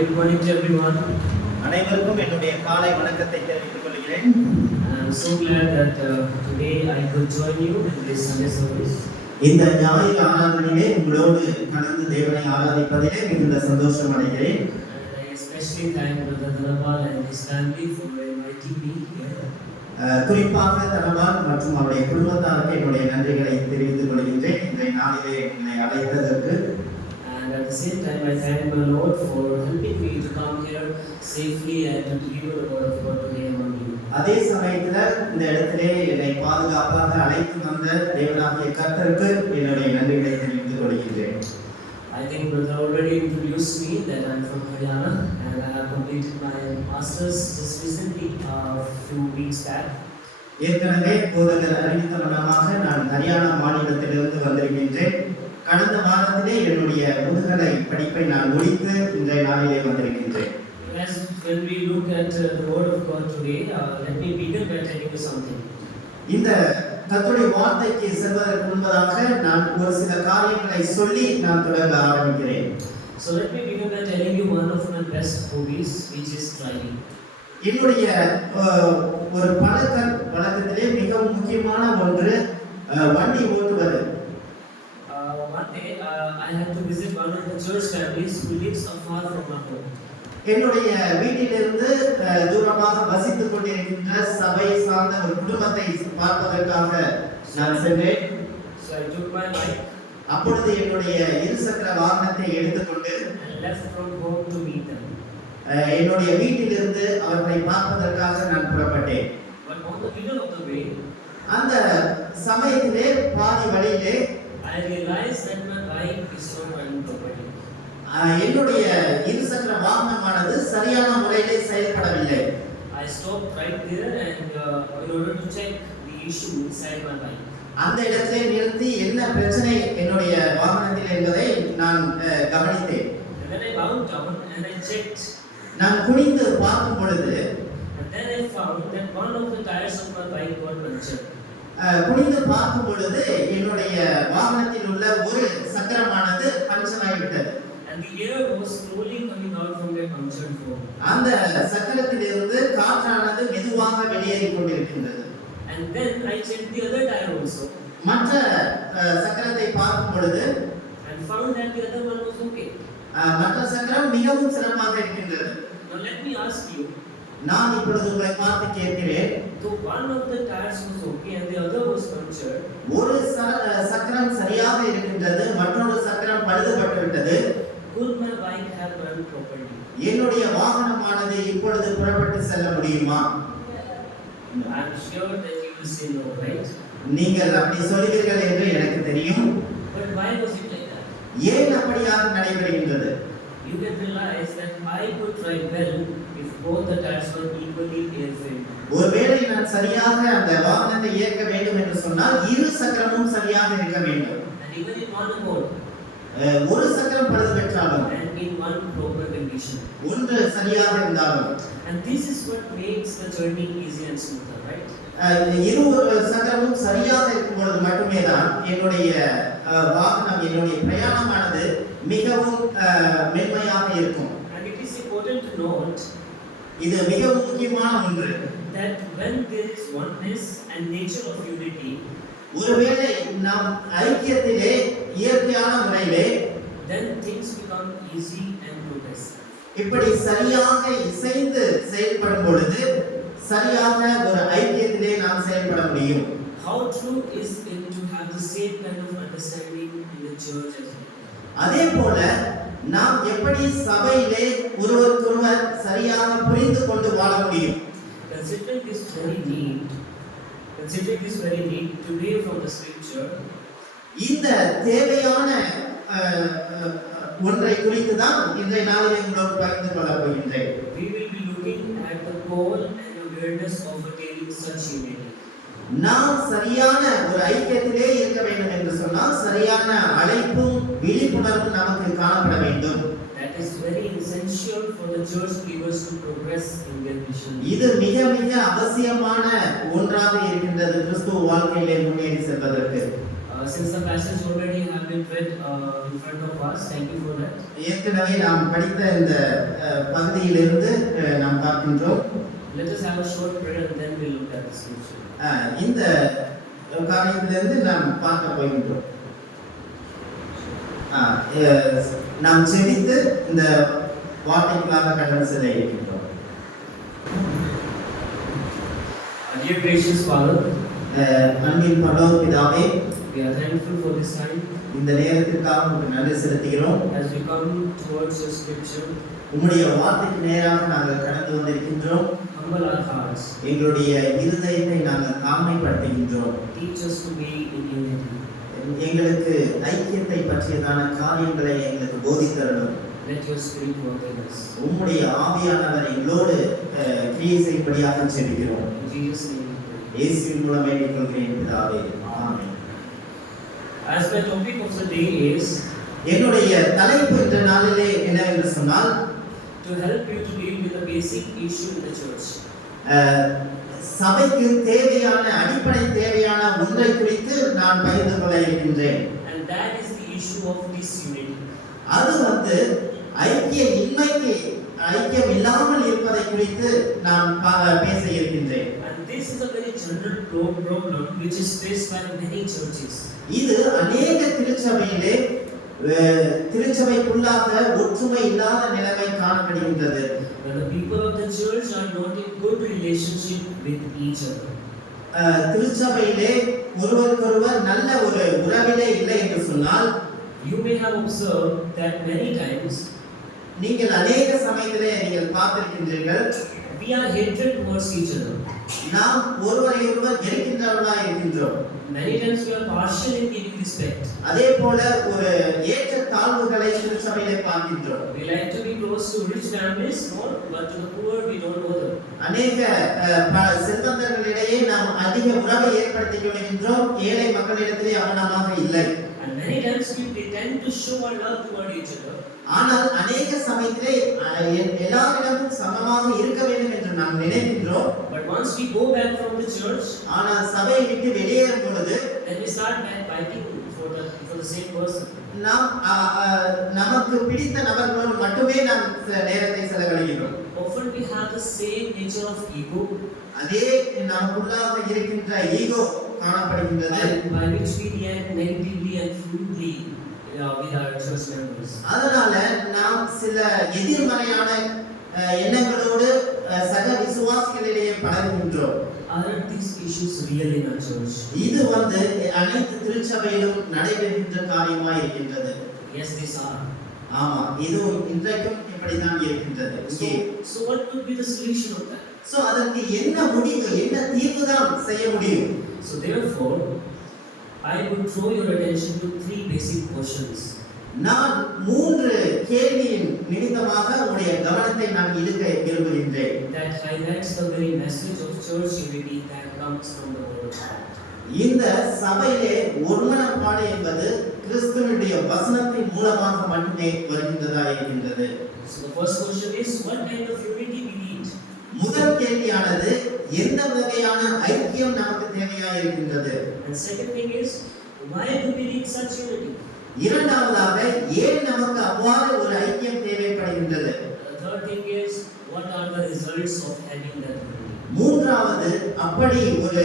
good morning to everyone. அனைவருக்கும் என்னுடைய காலை வணக்கத்தை தெரிவித்துக் கொள்கிறேன். I'm so glad that today I could join you in this Sunday service. இந்த ஞாயிறு ஆராதனையிலே உங்களோடு கலந்து தேவனை ஆராதிப்பதிலே மிகுந்த சந்தோஷம் அடைகிறேன். And I especially thank Brother Dhanapal and his family for inviting me here. குறிப்பாக தனபால் மற்றும் அவருடைய குடும்பத்தாருக்கு என்னுடைய நன்றிகளை தெரிவித்துக் கொள்கின்றேன் இன்றைய நாளிலே என்னை அழைத்ததற்கு. And at the same time, I thank my Lord for helping me to come here safely and to deliver the word of God today among you. அதே சமயத்துல இந்த இடத்திலே என்னை பாதுகாப்பாக அழைத்து வந்த தேவனாகிய கர்த்தருக்கு என்னுடைய நன்றிகளை தெரிவித்துக் கொள்கின்றேன். I think Brother already introduced me that I'm from Haryana and I have completed my masters just recently, a few weeks back. ஏற்கனவே போதகர் அறிவித்த வண்ணமாக நான் ஹரியானா மாநிலத்திலிருந்து வந்திருக்கின்றேன். கடந்த வாரத்திலே என்னுடைய முதுகலை படிப்பை நான் முடித்து இன்றைய நாளிலே வந்திருக்கின்றேன். As when we look at the word of God today, let me begin by telling you something. இந்த கர்த்தருடைய வார்த்தைக்கு செல்வதற்கு முன்பதாக நான் ஒரு சில காரியங்களை சொல்லி நான் தொடங்க ஆரம்பிக்கிறேன். So let me begin by telling you one of my best hobbies, which is driving. என்னுடைய ஒரு பழக்கத்திலே மிகவும் முக்கியமான ஒன்று வண்டி ஓட்டுவது. One day I had to visit one of the church families who lives far from my home. என்னுடைய வீட்டிலிருந்து தூரமாக வசித்துக் கொண்டிருக்கின்ற சபை சார்ந்த ஒரு குடும்பத்தை பார்ப்பதற்காக நான் சென்றேன். So I took my bike. அப்பொழுது என்னுடைய இருசக்கர வாகனத்தை எடுத்துக்கொண்டு and left from home to meet them. என்னுடைய வீட்டிலிருந்து அவர்களை பார்ப்பதற்காக நான் புறப்பட்டேன். But on the middle of the way, அந்த சமயத்திலே பாதி வழியிலே I realized that my bike is not running properly. என்னுடைய இருசக்கர வாகனமானது சரியான முறையிலே செயல்படவில்லை. I stopped right there and in order to check the issue inside my bike. அந்த இடத்திலே நிறுத்தி என்ன பிரச்சனை என்னுடைய வாகனத்தில் என்பதை நான் கவனித்தேன். And then I bowed down and I checked. நான் குனிந்து பார்க்கும் பொழுது And then I found that one of the tires of my bike got punctured. குனிந்து பார்க்கும் பொழுது என்னுடைய வாகனத்தில் உள்ள ஒரு சக்கரமானது பஞ்சர் ஆகிவிட்டது. And the air was slowly coming out from the punctured hole. அந்த சக்கரத்திலிருந்து காற்றானது மெதுவாக வெளியேறிக் கொண்டிருக்கின்றது. And then I checked the other tire also. மற்ற சக்கரத்தை பார்க்கும் பொழுது and found that the other one was okay. மற்ற சக்கரம் மிகவும் சிறப்பாக இருக்கின்றது. Now let me ask you. நான் இப்பொழுது உங்களை பார்த்து கேட்கிறேன். So one of the tires was okay and the other was punctured. ஒரு சக்கரம் சரியாக இருக்கின்றது, மற்றொரு சக்கரம் பழுதுபட்டு விட்டது. Could my bike have run properly? என்னுடைய வாகனமானது இப்பொழுது புறப்பட்டு செல்ல முடியுமா? I am sure that you will say no, right? நீங்கள் அப்படி சொல்வீர்கள் என்று எனக்கு தெரியும். But why was it like that? ஏன் அப்படியாக நடைபெறுகின்றது? You can realize that I could drive well if both the tires were equally air-filled. ஒருவேளை நான் சரியாக அந்த வாகனத்தை இயக்க வேண்டும் என்று சொன்னால் இரு சக்கரமும் சரியாக இருக்க வேண்டும். And even in one mode. ஒரு சக்கரம் பழுது பெற்றாலும் and in one proper condition. ஒன்று சரியாக இருந்தாலும். And this is what makes the journey easy and smoother, right? இரு சக்கரமும் சரியாக இருக்கும் பொழுது மட்டுமே தான் என்னுடைய வாகனம் என்னுடைய பிரயாணமானது மிகவும் மென்மையாக இருக்கும். And it is important to note இது மிகவும் முக்கியமான ஒன்று. that when there is oneness and nature of unity, ஒருவேளை நாம் ஐக்கியத்திலே இயற்கையான முறையிலே then things become easy and progressive. இப்படி சரியாக இசைந்து செயல்படும் பொழுது சரியாக ஒரு ஐக்கியத்திலே நாம் செயல்பட முடியும். How true is it to have the same kind of understanding in the church as well? அதே போல நாம் எப்படி சபையிலே ஒருவருக்கொருவர் சரியாக புரிந்து கொண்டு வாழ முடியும்? Considering this very need today from the scripture, இந்த தேவையான ஒன்றை குறித்து தான் இன்றைய நாளிலே உங்களோடு பகிர்ந்து கொள்ள போகின்றேன். we will be looking at the call and awareness of attaining such unity. நாம் சரியான ஒரு ஐக்கியத்திலே இருக்க வேண்டும் என்று சொன்னால் சரியான அழைப்பும் விழிப்புணர்வும் நமக்கு காணப்பட வேண்டும். That is very essential for the church believers to progress in their mission. இது மிக மிக அவசியமான ஒன்றாக இருக்கின்றது கிறிஸ்துவ வாழ்க்கையிலே முன்னேறி செல்வதற்கு. Since the passage already have been read in front of us, thank you for that. ஏற்கனவே நாம் படித்த இந்த பகுதியிலிருந்து நாம் பார்க்கின்றோம். Let us have a short prayer and then we'll look at the scripture. இந்த காரியத்திலிருந்து நாம் பார்க்க போகின்றோம். நாம் செவித்து இந்த வார்த்தைகளாக கடந்து செல்ல இருக்கின்றோம். Dear gracious Father, அன்பின் பரலோக பிதாவே, we are thankful for this time. இந்த நேரத்திற்காக உங்களுக்கு நன்றி செலுத்துகிறோம். As we come towards your scripture, உம்முடைய வார்த்தைக்கு நேராக நாங்கள் கடந்து வந்திருக்கின்றோம். humble our hearts. எங்களுடைய இருதயத்தை நாங்கள் தாழ்மைப்படுத்துகின்றோம். Teach us to be in unity. எங்களுக்கு ஐக்கியத்தை பற்றியதான காரியங்களை எங்களுக்கு போதித்தரணும். Let your spirit work in us. உம்முடைய ஆவியானவர் எங்களோடு கிரியை செய்யும்படியாக ஜெபிக்கிறோம். In Jesus' name we pray. இயேசுவின் மூலம் வேண்டிக் கொள்கிறேன் பிதாவே. ஆமென். As the topic of the day is என்னுடைய தலைப்பு இந்த நாளிலே என்னவென்று சொன்னால், to help you to deal with the basic issue in the church. சபைக்கு தேவையான அடிப்படை தேவையான ஒன்றை குறித்து நான் பகிர்ந்து கொள்ள இருக்கின்றேன். And that is the issue of disunity. அது ஐக்கியம் இல்லாமல் இருப்பதை குறித்து நான் பேச இருக்கின்றேன். And this is a very general problem which is faced by many churches. இது अनेक திருச்சபைக்குள்ளாக ஒற்றுமை இல்லாத நிலைமை காணப்படுகின்றது. When the people of the church are not in good relationship with each other. திருச்சபையிலே ஒருவருக்கொருவர் நல்ல ஒரு உறவிலே இல்லை என்று சொன்னால், you may have observed that many times நீங்கள் अनेक சமயத்திலே நீங்கள் பார்த்திருக்கின்றீர்கள், we are hatred towards each other. நாம் ஒருவரை ஒருவர் வெறுக்கின்றவர்களாய் இருக்கின்றோம். Many times we are partial in giving respect. அதே போல ஒரு ஏற்ற தாழ்வுகளை திருச்சபையிலே பார்க்கின்றோம். We like to be close to rich families more, but to the poor we don't know them. அநேக செல்வந்தர்களிடையே நாம் அதிக உறவை ஏற்படுத்திக் கொள்கின்றோம், ஏழை மக்களிடத்திலே அவனமாக இல்லை. And many times we tend to show our love toward each other. ஆனால் அநேக சமயத்திலே எல்லாரிடமும் சமமாக இருக்க வேண்டும் என்று நாம் நினைக்கின்றோம். But once we go back from the church, ஆனால் சபையை விட்டு வெளியேறும் பொழுது then we start fighting for the same person. நாம் நமக்கு பிடித்த நபர்களோடு மட்டுமே நாம் நேரத்தை செலவழிக்கிறோம். Often we have the same nature of ego. அதே நமக்குள்ளாக இருக்கின்ற ஈகோ காணப்படுகின்றது. By which we react negatively and rudely with our church members. அதனால நாம் சில எதிர்மறையான எண்ணங்களோடு சக விசுவாசிகளிடையே பழகுகின்றோம். Are these issues real in our church? இது அனைத்து திருச்சபையிலும் நடைபெறுகின்ற காரியமாய் இருக்கின்றது. Yes, these are. ஆமா, இது இன்றைக்கும் இப்படிதான் இருக்கின்றது. So what could be the solution of that? So அதற்கு என்ன முடிவு, என்ன தீர்வு தான் செய்ய முடியும்? So therefore I would draw your attention to three basic questions. நான் மூன்று கேள்வியின் நிமித்தமாக உங்களுடைய கவனத்தை நான் இழுக்க விரும்புகின்றேன். That highlights the very message of church unity that comes from the word of God. இந்த சபையிலே ஒருமனப்பாடு என்பது கிறிஸ்துவினுடைய வசனத்தின் மூலமாக மட்டுமே வருகின்றதா இருக்கின்றது. So the first question is, what kind of unity we need? முதல் கேள்வியானது, எந்த வகையான ஐக்கியம் நமக்கு தேவையா இருக்கின்றது? And second thing is, why do we need such unity? இரண்டாவதாக, ஏன் நமக்கு அவ்வாறு ஒரு ஐக்கியம் தேவைப்படுகின்றது? The third thing is, what are the results of having that unity? மூன்றாவது, அப்படி ஒரு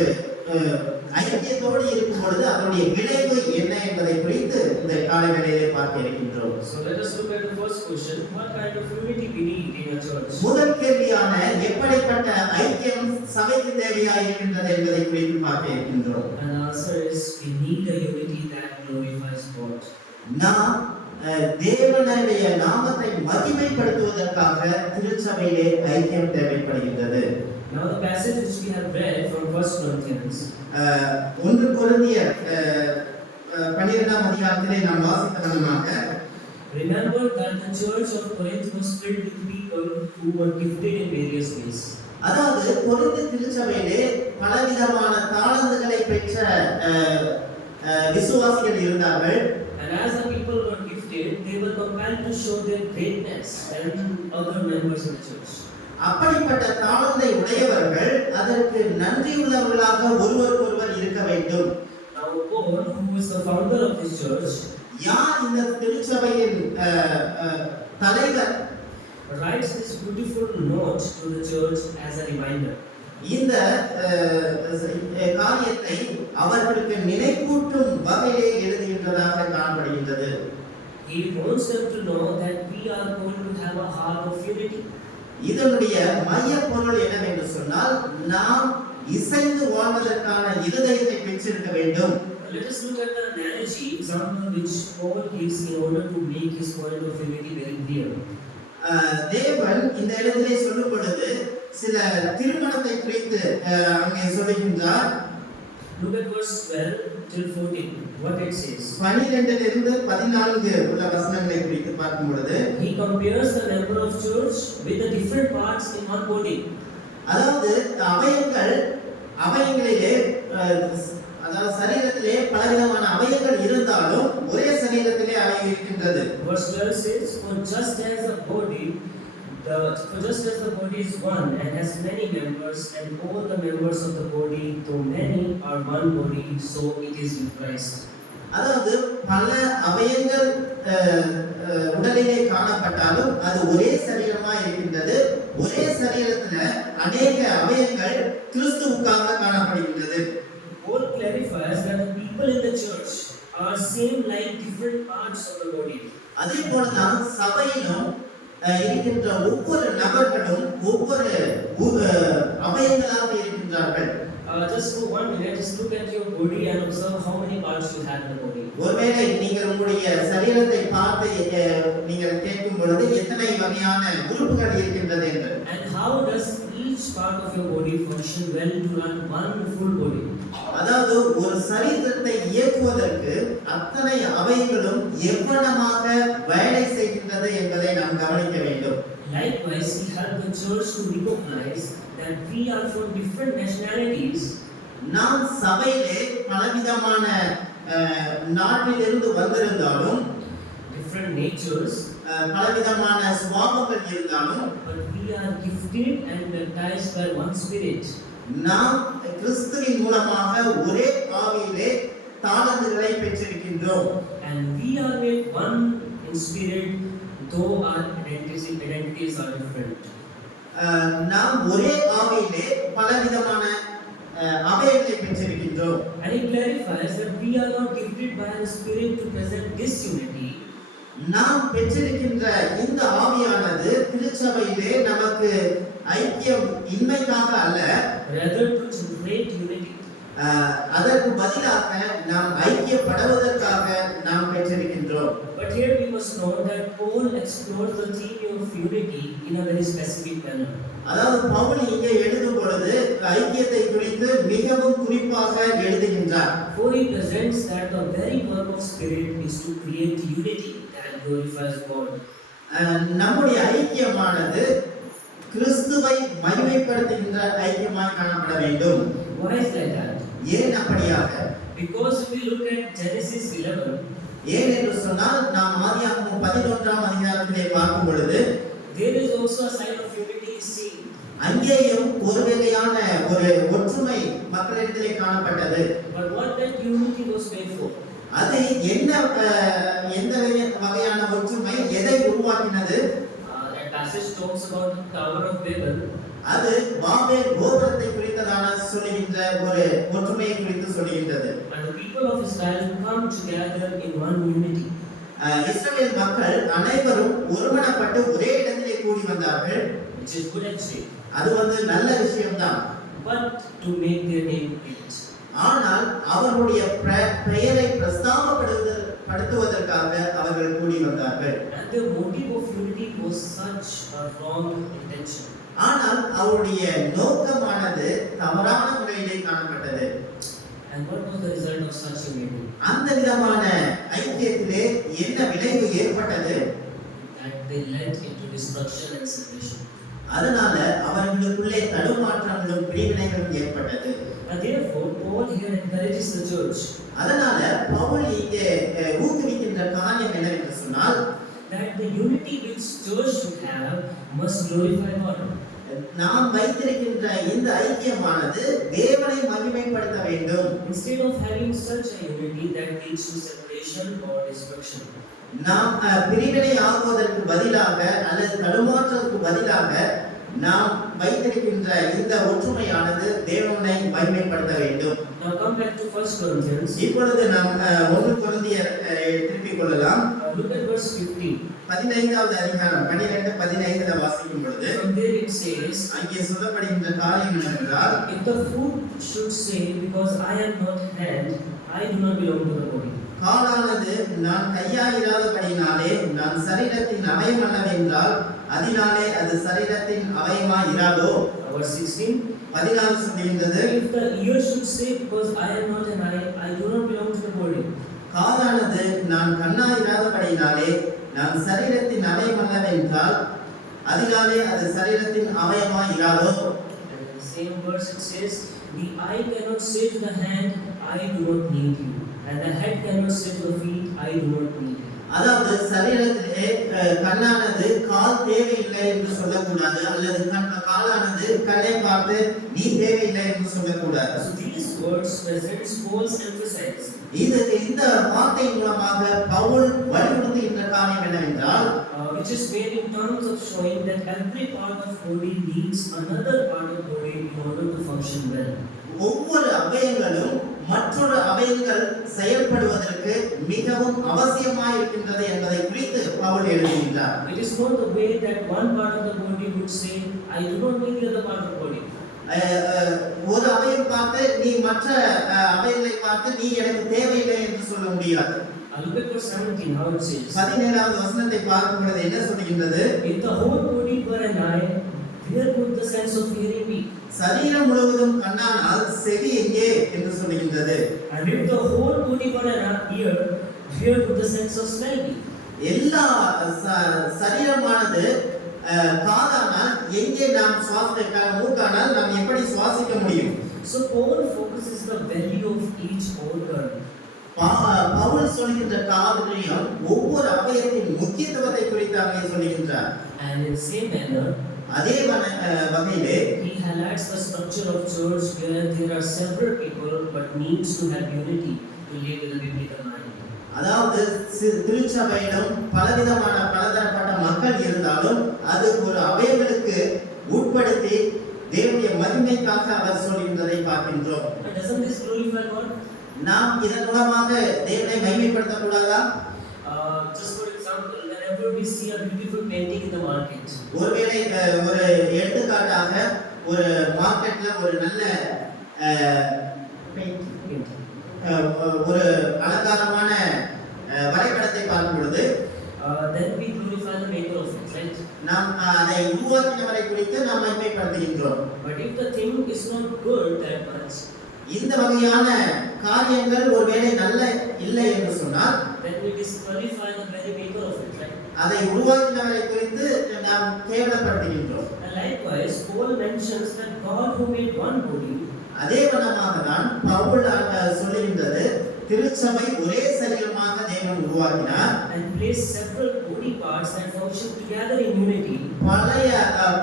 ஐக்கியத்தோடு இருக்கும் பொழுது அதனுடைய விளைவு என்ன என்பதை குறித்து இந்த காலை வேளையிலே பார்க்க இருக்கின்றோம். So let us look at the first question, what kind of unity we need in a church? முதல் கேள்வியான எப்படிப்பட்ட ஐக்கியம் சபைக்கு தேவையா இருக்கின்றது என்பதை குறித்து பார்க்க இருக்கின்றோம். And the answer is, we need a unity that glorifies God. நாம் தேவனுடைய நாமத்தை மகிமைப்படுத்துவதற்காக திருச்சபையிலே ஐக்கியம் தேவைப்படுகின்றது. Now the passage which we have read from 1 Corinthians, 1 கொரிந்தியர் 12ஆம் அதிகாரத்திலே நாம் வாசித்தவண்ணமாக, remember that the church of Corinth was filled with people who were gifted in various ways. அதாவது கொரிந்து திருச்சபையிலே பலவிதமான தாளந்துகளை பெற்ற விசுவாசிகள் இருந்தார்கள். And as the people were gifted, they were compelled to show their greatness and other members of the church. அப்படிப்பட்ட தாளந்தை உடையவர்கள் அதற்கு நன்றியுள்ளவர்களாக ஒருவருக்கொருவர் இருக்க வேண்டும். Now Paul, who is the founder of this church, யார் இந்த திருச்சபையின் தலைவர், writes this beautiful note to the church as a reminder. இந்த காரியத்தை அவர்களுக்கு நினைவூட்டும் வகையிலே எழுதுகின்றதாக காணப்படுகின்றது. He wants them to know that we are going to have a heart of unity. இதனுடைய மைய பொருள் என்னவென்று சொன்னால், நாம் இசைந்து வாழ்வதற்கான இருதயத்தை பெற்றிருக்க வேண்டும். Let us look at the analogy example which Paul gives in order to make his point of unity very clear. தேவன் இந்த இடத்திலே சொல்லும் பொழுது சில திருமணத்தை குறித்து அங்கே சொல்லுகின்றார். Look at verse 12 till 14. What it says. 12 இருந்து 14 உள்ள வசனங்களை குறித்து பார்க்கும் பொழுது, he compares the member of church with the different parts in one body. அதாவது அவயங்களிலே அதாவது சரீரத்திலே பலவிதமான அவயங்கள் இருந்தாலும் ஒரே சரீரத்திலே அவை இருக்கின்றது. Verse 12 says, for just as the body is one and has many members, and all the members of the body, though many, are one body, so it is in Christ. அதாவது பல அவயங்கள் உடலிலே காணப்பட்டாலும் அது ஒரே சரீரமாக இருக்கின்றது. ஒரே சரீரத்துல அநேக அவயங்கள் கிறிஸ்துவுக்காக காணப்படுகின்றது. Paul clarifies that the people in the church are same like different parts of the body. அதே போலதான் சபையிலும் இருக்கின்ற ஒவ்வொரு நபர்களும் ஒவ்வொரு அவயங்களாக இருக்கின்றார்கள். Just for 1 minute, just look at your body and observe how many parts you have in the body. ஒருவேளை நீங்கள் உங்களுடைய சரீரத்தை பார்த்து நீங்கள் கேட்கும் பொழுது எத்தனை வகையான உறுப்புகள் இருக்கின்றது என்று. And how does each part of your body function well to run one full body? அதாவது ஒரு சரீரத்தை இயக்குவதற்கு அத்தனை அவயங்களும் எவ்வளமாக வேலை செய்கின்றது என்பதை நாம் கவனிக்க வேண்டும். Likewise, we help the church to recognize that we are from different nationalities. நாம் சபையிலே பலவிதமான நாட்டிலிருந்து வந்திருந்தாலும், different natures, பலவிதமான சுபாவங்கள் இருந்தாலும், but we are gifted and baptized by one spirit. நாம் கிறிஸ்துவின் மூலமாக ஒரே ஆவியிலே தாளந்துகளை பெற்றிருக்கின்றோம். And we are made one in spirit, though our identities are different. நாம் ஒரே ஆவியிலே பலவிதமான அவயங்களை பெற்றிருக்கின்றோம். And it clarifies that we are not gifted by the spirit to present disunity. நாம் பெற்றிருக்கின்ற இந்த ஆவியானது திருச்சபையிலே நமக்கு ஐக்கியம் இன்மைக்காக அல்ல, rather to generate unity. அதற்கு பதிலாக நாம் ஐக்கியப்படுவதற்காக நாம் பெற்றிருக்கின்றோம். But here we must know that Paul explores the theme of unity in a very specific manner. அதாவது பவுல் இங்கே எழுதும் பொழுது ஐக்கியத்தை குறித்து மிகவும் குறிப்பாக எழுதுகின்றார். For he presents that the very work of spirit is to create unity that glorifies God. நம்முடைய ஐக்கியமானது கிறிஸ்துவை மகிமைப்படுத்துகின்ற ஐக்கியமாய் காணப்பட வேண்டும். Why is that? ஏன் அப்படியாக? Because if we look at Genesis 11, ஏன் என்று சொன்னால் நாம் ஆதியாகமம் 11ஆம் அதிகாரத்திலே பார்க்கும் பொழுது there is also a sign of unity seen. அங்கேயும் ஒரு வகையான ஒரு ஒற்றுமை மக்களிடத்திலே காணப்பட்டது. But what that unity was made for? அது எந்த வகையான ஒற்றுமை எதை உருவாக்கினது? That passage talks about the Tower of Babel. அது பாபேல் கோபுரத்தை குறித்ததான சொல்லுகின்ற ஒரு ஒற்றுமையை குறித்து சொல்லுகின்றது. And the people of Israel come together in one unity. இஸ்ரவேல் மக்கள் அனைவரும் ஒருமனப்பட்டு ஒரே இடத்திலே கூடி வந்தார்கள். Which is good actually. அது நல்ல விஷயம்தான். But to make their name great. ஆனால் அவர்களுடைய பெயரை பிரஸ்தாபப்படுத்துவதற்காக அவர்கள் கூடி வந்தார்கள். And the motive of unity was such a wrong intention. ஆனால் அவருடைய நோக்கமானது தவறான முறையிலே காணப்பட்டது. And what was the result of such unity? அந்த விதமான ஐக்கியத்திலே என்ன விளைவு ஏற்பட்டது? That they led into destruction and separation. அதனால அவர்களுக்குள்ளே தடுமாற்றங்களும் பிரிவினைகளும் ஏற்பட்டது. And therefore Paul here encourages the church. அதனால பவுல் இங்கே ஊக்குவிக்கின்ற காரியம் என்னவென்று சொன்னால், that the unity which church should have must glorify God. நாம் வைத்திருக்கின்ற இந்த ஐக்கியமானது தேவனை மகிமைப்படுத்த வேண்டும். Instead of having such a unity that leads to separation or destruction. நாம் பிரிவினை ஆகுவதற்கு பதிலாக அல்லது தடுமாற்றத்துக்கு பதிலாக நாம் வைத்திருக்கின்ற இந்த ஒற்றுமையானது தேவனை மகிமைப்படுத்த வேண்டும். Now come back to 1 Corinthians. இப்பொழுது நாம் 1 கொரிந்தியர் திருப்பிக் கொள்ளலாம். Look at verse 15. 15வது அதிகாரம் 12-15 வாசிக்கும் பொழுது From there it says, அங்கே சொல்லப்படுகின்ற காரியம் என்னவென்றால், if the foot should say, because I am not hand, I do not belong to the body. காலானது நான் கையாயிராதபடினாலே நான் சரீரத்தின் அவயம் அல்லவென்றால் அதனாலே அது சரீரத்தின் அவயமாய் இராதோ. Verse 16. 16 சொல்கின்றது, If the ear should say, because I am not an eye, I do not belong to the body. காலானது நான் கண்ணாயிராதபடினாலே நான் சரீரத்தின் அவயம் அல்லவென்றால் அதனாலே அது சரீரத்தின் அவயமாய் இராதோ. And in the same verse it says, the eye cannot say to the hand, I do not need you. And the head cannot say to the feet, I do not need you. அதாவது சரீரத்திலே கண்ணானது கால் தேவையில்லை என்று சொல்லக்கூடாது, அல்லது காலானது கண்ணை பார்த்து நீ தேவையில்லை என்று சொல்லக்கூடாது. So these words presents Paul's emphasis. இந்த வார்த்தை மூலமாக பவுல் வலியுறுத்துகின்ற காரியம் என்னவென்றால், which is made in terms of showing that every part of body needs another part of body in order to function well. ஒவ்வொரு அவயங்களும் மற்றொரு அவயங்கள் செயல்படுவதற்கு மிகவும் அவசியமாய் இருக்கின்றது என்பதை குறித்து Pavul எழுதுகின்றார். It is not the way that one part of the body would say, I do not need the other part of the body. ஒரு அவயம் பார்த்து நீ மற்ற அவயங்களை பார்த்து நீ எனக்கு தேவையில்லை என்று சொல்ல முடியாது. Look at verse 17, how it says. 17வது வசனத்தை பார்க்கும் பொழுது என்ன சொல்கின்றது? If the whole body were an eye, where would the sense of hearing be? சரீரம் முழுவதும் கண்ணானால் செவி எங்கே என்று சொல்கின்றது. And if the whole body were an ear, where would the sense of smell be? எல்லா சரீரமானது காதானால் எங்கே நாம் சுவாசிக்க, மூக்கானால் நாம் எப்படி சுவாசிக்க முடியும்? So Paul focuses the value of each organ. Pavul சொல்கின்ற காரியம் ஒவ்வொரு அவயத்தின் முக்கியத்துவத்தை குறித்து அங்கே சொல்கின்றார். And in the same manner, அதே வகையிலே he highlights the structure of church where there are several people but needs to have unity to live with the biblical mind. அதாவது திருச்சபையிலும் பலவிதமான பலதரப்பட்ட மக்கள் இருந்தாலும் அது ஒரு அவயங்களுக்கு உட்படுத்தி தேவனுடைய மகிமைக்காக அவர் சொல்கின்றதை பார்க்கின்றோம். Doesn't this glorify God? நாம் இதன் மூலமாக தேவனை மகிமைப்படுத்த கூடாதா? Just for example, whenever we see a beautiful painting in the market, ஒருவேளை ஒரு எடுத்துக்காட்டாக ஒரு மார்க்கெட்ல ஒரு நல்ல ஒரு அலங்காரமான வரைபடத்தை பார்க்கும் பொழுது then we glorify the maker of it, right? நாம் அதை உருவாக்கினவரை குறித்து நாம் மகிமைப்படுத்துகின்றோம். But if the thing is not good that much, இந்த வகையான காரியங்கள் ஒருவேளை நல்ல இல்லை என்று சொன்னால் then we disqualify the very maker of it, right? அதை உருவாக்கினவரை குறித்து நாம் கேவலப்படுத்துகின்றோம். And likewise, Paul mentions that God who made one body, அதே விதமாக தான் பவுல் சொல்லுகின்றது, திருச்சபை ஒரே சரீரமாக தேவன் உருவாக்கினார் and placed several body parts that function together in unity.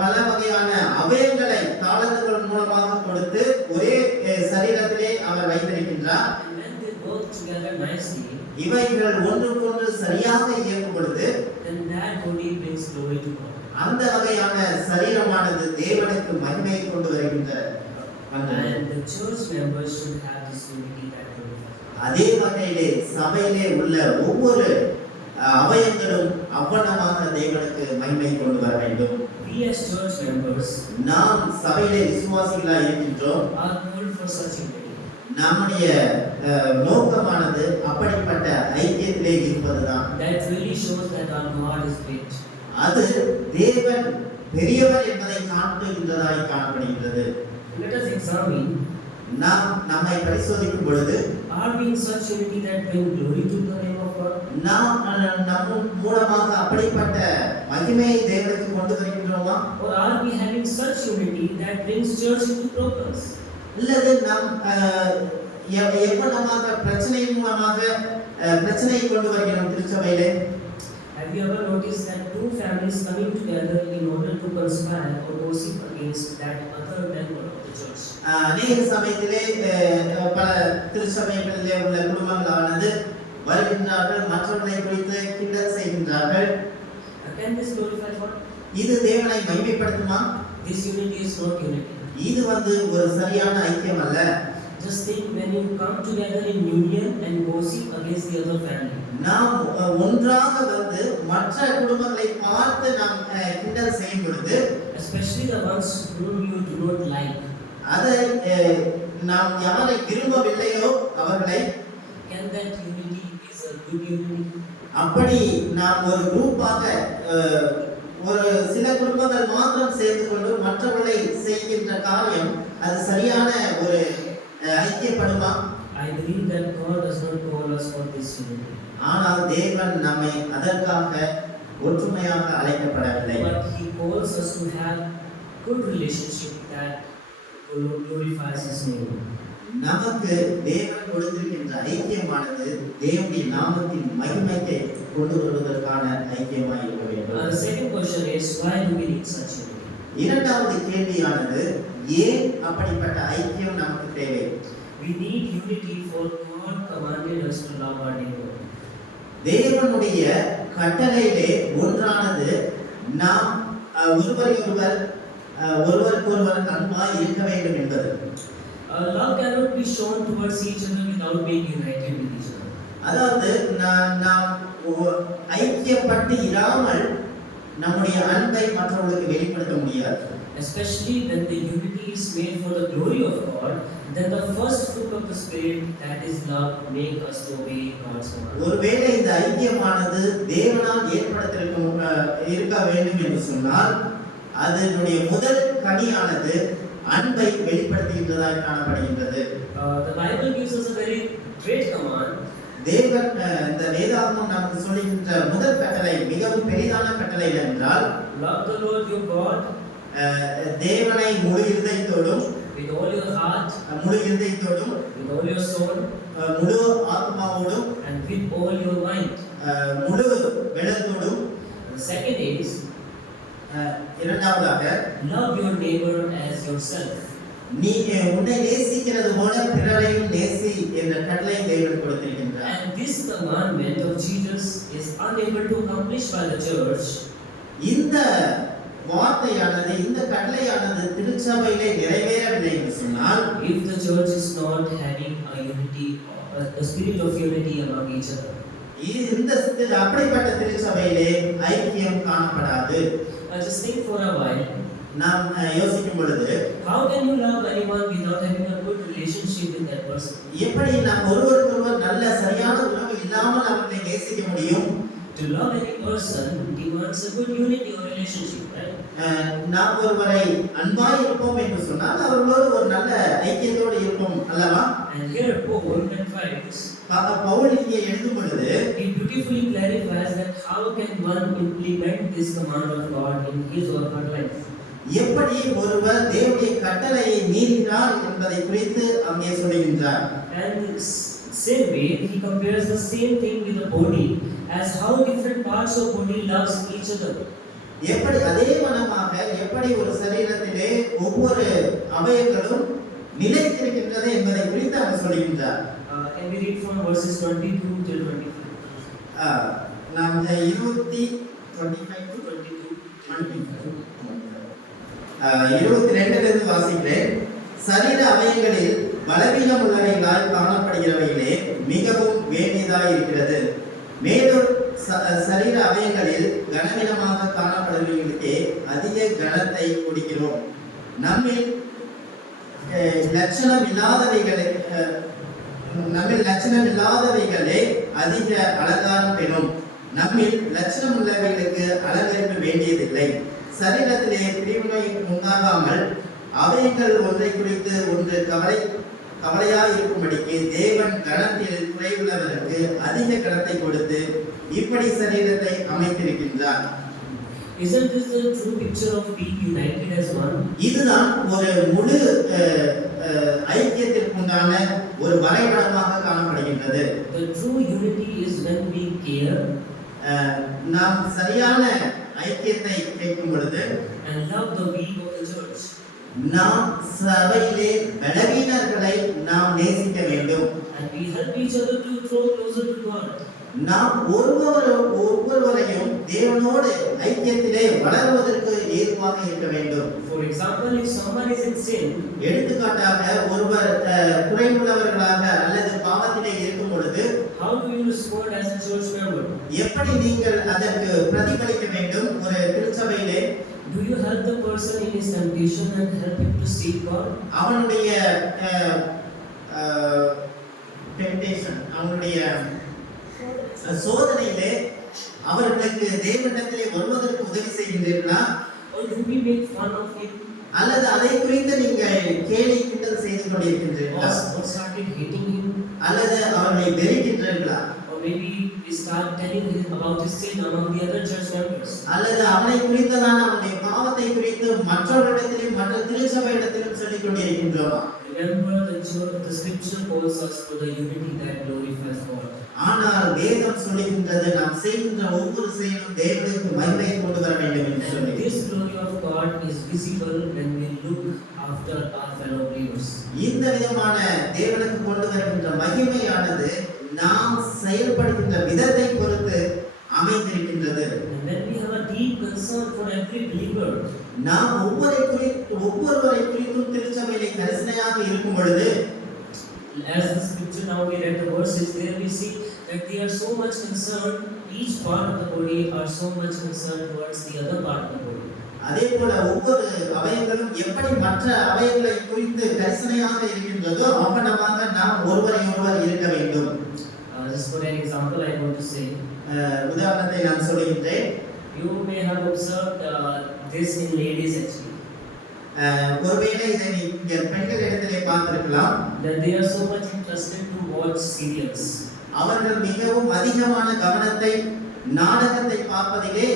பல வகையான அவயங்களை தாளந்துகள் மூலமாக கொடுத்து ஒரே சரீரத்திலே அவர் வைத்திருக்கின்றார். And when they work together nicely, இவைகள் ஒன்றுக்கொன்று சரியாக இயங்கும் பொழுது then that body brings glory to God. அந்த வகையான சரீரமானது தேவனுக்கு மகிமையை கொண்டு வருகின்றது. And the church members should have this unity that glorifies. அதே வகையிலே சபையிலே உள்ள ஒவ்வொரு அவயங்களும் அவ்வளவாக தேவனுக்கு மகிமை கொண்டு வர வேண்டும். We as church members நாம் சபையிலே விசுவாசிகளாய் இருக்கின்றோம். are called for such unity. நம்முடைய நோக்கமானது அப்படிப்பட்ட ஐக்கியத்திலே இருப்பதுதான். That really shows that our God is great. அது தேவன் பெரியவர் என்பதை காட்டுகின்றதாய் காணப்படுகின்றது. Let us examine. நாம் நம்மை பரிசோதிக்கும் பொழுது Are we in such unity that bring glory to the name of God? நாம் நம் மூலமாக அப்படிப்பட்ட மகிமையை தேவனுக்கு கொண்டு வருகின்றோமா? Or are we having such unity that brings church into problems? இல்லது நாம் எவ்வளவாக பிரச்சனை மூலமாக பிரச்சனையை கொண்டு வருகிறோம் திருச்சபையிலே? Have Have you ever noticed that two families coming together in order to conspire or gossip against that other member of the church? அநேக சமயத்திலே பல திருச்சபைகளிலே உள்ள குடும்பங்களானது வருகின்றார்கள், மற்றவர்களை குறித்து கிண்டல் செய்கின்றார்கள். Can this glorify God? இது தேவனை மகிமைப்படுத்துமா? This unity is not unity. இது ஒரு சரியான ஐக்கியம் அல்ல. Just think, when you come together in union and gossip against the other family. நாம் ஒன்றாக மற்ற குடும்பங்களை பார்த்து நாம் கிண்டல் செய்யும் பொழுது, especially the ones whom you do not like, அதை நாம் யாரை விரும்பவில்லையோ அவர்களை, can that unity is a good unity? அப்படி நாம் ஒரு குரூப்பாக ஒரு சில குடும்பங்கள் மாத்திரம் சேர்ந்து கொண்டு மற்றவர்களை செய்கின்ற காரியம் அது சரியான ஒரு ஐக்கியப்படுமா? I believe that God does not call us for this unity. ஆனால் தேவன் நம்மை அதற்காக ஒற்றுமையாக அழைக்கப்படவில்லை. But He calls us to have good relationship that glorifies His name. நமக்கு தேவன் கொடுத்திருக்கின்ற ஐக்கியமானது தேவனுடைய நாமத்தின் மகிமையை கொண்டு வருவதற்கான ஐக்கியமாய் இருக்க வேண்டும். The second question is, why do we need such unity? இரண்டாவது கேள்வியானது, ஏன் அப்படிப்பட்ட ஐக்கியம் நமக்கு தேவை? We need unity for God commanded us to love our neighbor. தேவனுடைய கட்டளையிலே ஒன்றானது நாம் ஒருவருக்கொருவர் அன்பாய் இருக்க வேண்டும் என்பது. Love cannot be shown towards each other without being united with each other. அதாவது நாம் ஐக்கியப்பட்டு இராமல் நம்முடைய அன்பை மற்றவர்களுக்கு வெளிப்படுத்த முடியாது. Especially when the unity is made for the glory of God, then the first fruit of the Spirit, that is love, make us to obey God's command. ஒருவேளை இந்த ஐக்கியமானது தேவனால் இருக்க வேண்டும் என்று சொன்னால் அதனுடைய முதல் கனியானது அன்பை வெளிப்படுத்துகின்றதாய் காணப்படுகின்றது. The Bible gives us a very great command. தேவன் இந்த வேதாகமம் நமக்கு சொல்லுகின்ற முதல் கட்டளை மிகவும் பெரிதான கட்டளை என்றால், love the Lord your God, தேவனை முழு இதயத்தோடும், with all your heart, முழு இதயத்தோடும், with all your soul, முழு ஆத்மாவோடும், and with all your mind. முழு பலத்தோடும். The second is, இரண்டாவதாக, love your neighbor as yourself. நீ உன்னை நேசிக்கிறது போல பிறரையும் நேசி என்ற கட்டளை தேவன் கொடுத்திருக்கின்றார். And this commandment of Jesus is unable to accomplish by the church. இந்த வார்த்தையானது, இந்த கட்டளையானது திருச்சபையிலே நிறைவேறவில்லை என்று சொன்னால், if the church is not having a unity, a spirit of unity among each other, இந்த அப்படிப்பட்ட திருச்சபையிலே ஐக்கியம் காணப்படாது. just think for a while. நாம் யோசிக்கும் பொழுது, how can you love anyone without having a good relationship with that person? எப்படி நாம் ஒருவருக்கொருவர் நல்ல சரியான உறவு இல்லாமல் அவர்களை நேசிக்க முடியும்? To love any person demands a good unity or relationship, right? நாம் ஒருவரை அன்பாய் இருப்போம் என்று சொன்னால் அவர்களோடு ஒரு நல்ல ஐக்கியத்தோடு இருப்போம் அல்லவா? And here Paul writes, Pavul இங்கே எழுதும் பொழுது he beautifully clarifies that how can one implement this command of God in his or her life. எப்படி ஒருவர் தேவனுடைய கட்டளையை மீறினார் என்பதை குறித்து அங்கே சொல்லுகின்றார். And same way he compares the same thing with the body, as how different parts of body loves each other. எப்படி அதே மனமாக எப்படி ஒரு சரீரத்திலே ஒவ்வொரு அவயங்களும் நிலைத்திருக்கின்றது என்பதை குறித்து அவர் சொல்லுகின்றார். Can we read from verses 22 till 25? நாம் 25 to 22 வாசிக்கிறேன். சரீர அவயங்களில் பலவீனம் உள்ளவைகளாய் காணப்படுகிறவைகளே மிகவும் வேண்டியதாய் இருக்கிறது. மேலும் சரீர அவயங்களில் கனவீனமாக காணப்படுபவைகளுக்கே அதிக கனத்தை கொடுக்கிறோம். நம்மில் லட்சணம் இல்லாதவைகளே அதிக அலங்காரம் பெறும். நம்மில் லட்சணம் உள்ளவைகளுக்கு அலங்கரிப்பு வேண்டியதில்லை. சரீரத்திலே பிரிவினை உண்டாகாமல் அவயங்கள் ஒன்றை குறித்து ஒன்று கவலையாய் இருக்கும்படிக்கு தேவன் கனத்தில் குறைவுள்ளவருக்கு அதிக கனத்தை கொடுத்து இப்படி சரீரத்தை அமைத்திருக்கின்றார். Isn't this the true picture of being united as one? இதுதான் ஒரு முழு ஐக்கியத்திற்குண்டான ஒரு வரைபடமாக காணப்படுகின்றது. The true unity is when we care, நாம் சரியான ஐக்கியத்தை கேட்கும் பொழுது and love the weak of the church. நாம் சபையிலே பலவீனர்களை நாம் நேசிக்க வேண்டும். And we help each other to draw closer to God. நாம் ஒவ்வொருவரையும் தேவனோடு ஐக்கியத்திலே வளருவதற்கு ஏதுவாக இருக்க வேண்டும். For example, if someone is in sin, எடுத்துக்காட்டாக ஒருவர் குறைவுள்ளவர்களாக அல்லது பாவத்திலே இருக்கும் பொழுது how do you respond as a church member? எப்படி நீங்கள் அதற்கு பிரதிபலிக்க வேண்டும்? ஒரு திருச்சபையிலே do you help the person in his temptation and help him to seek God? அவனுடைய temptation, அவனுடைய சோதனையிலே அவர்களுக்கு தேவனிடத்திலே வருவதற்கு உதவி செய்கின்றீர்களா? Or do we make fun of him? அல்லது அதை குறித்து நீங்கள் கேலி கிண்டல் செய்து கொண்டிருக்கின்றீர்களா? Or started hating him? அல்லது அவர்களை வெறுக்கின்றீர்களா? Or maybe we start telling him about his sin among the other church members? அல்லது அவனை குறித்ததான அவனுடைய பாவத்தை குறித்து மற்றவர்களிடத்திலும் மற்ற திருச்சபையிடத்திலும் சொல்லிக் கொண்டிருக்கின்றோமா? Remember, the scripture calls us to the unity that glorifies God. ஆனால் வேதம் சொல்லுகின்றது நாம் செய்கின்ற ஒவ்வொரு செயலும் தேவனுக்கு மகிமை கொண்டு வர வேண்டும் என்று சொல்லி. This glory of God is visible when we look after our fellow believers. இந்த விதமான தேவனுக்கு கொண்டு வருகின்ற மகிமையானது நாம் செயல்படுகின்ற விதத்தை பொறுத்து அமைந்திருக்கின்றது. And when we have a deep concern for every believer, நாம் ஒவ்வொருவரை குறித்தும் திருச்சபையிலே கரிசனையாக இருக்கும் பொழுது, as the scripture now we read the verses, there we see that they are so much concerned, each part of the body are so much concerned towards the other part of the body. அதே போல ஒவ்வொரு அவயங்களும் எப்படி மற்ற அவயங்களை குறித்து கரிசனையாக இருக்கின்றதோ அவனமாக நாம் ஒருவரை ஒருவர் இருக்க வேண்டும். Just for an example, I want to say, உதாரணத்தை நான் சொல்லுகின்றேன். you may have observed this in ladies actually. ஒருவேளை இதை நீங்கள் பெண்கள் இடத்திலே பார்த்திருக்கலாம். That they are so much interested to watch serials. அவர்கள் மிகவும் அதிகமான கவனத்தை நாடகத்தை பார்ப்பதிலே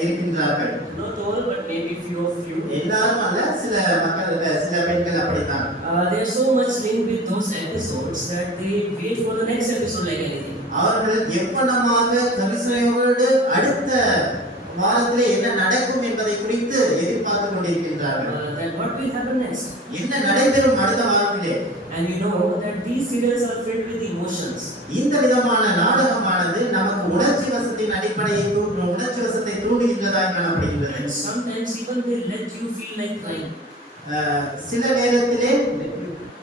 இருக்கின்றார்கள். Not all, but maybe few of you. எல்லாரும் அல்ல, சில பெண்கள் அப்படித்தான். They are so much linked with those episodes that they wait for the next episode like anything. அவர்கள் எப்பனமாக கரிசனையோடு அடுத்த வாரத்திலே என்ன நடக்கும் என்பதை குறித்து எதிர்பார்த்து கொண்டிருக்கின்றார்கள். That what will happen next? என்ன நடைபெறும் அடுத்த வாரத்திலே? And we know that these serials are filled with emotions. இந்த விதமான நாடகமானது நமக்கு உணர்ச்சி வசத்தின் அடிப்படையை உணர்ச்சி வசத்தை தூண்டுகின்றதாக காணப்படுகிறது. And sometimes even they let you feel like crying. சில நேரத்திலே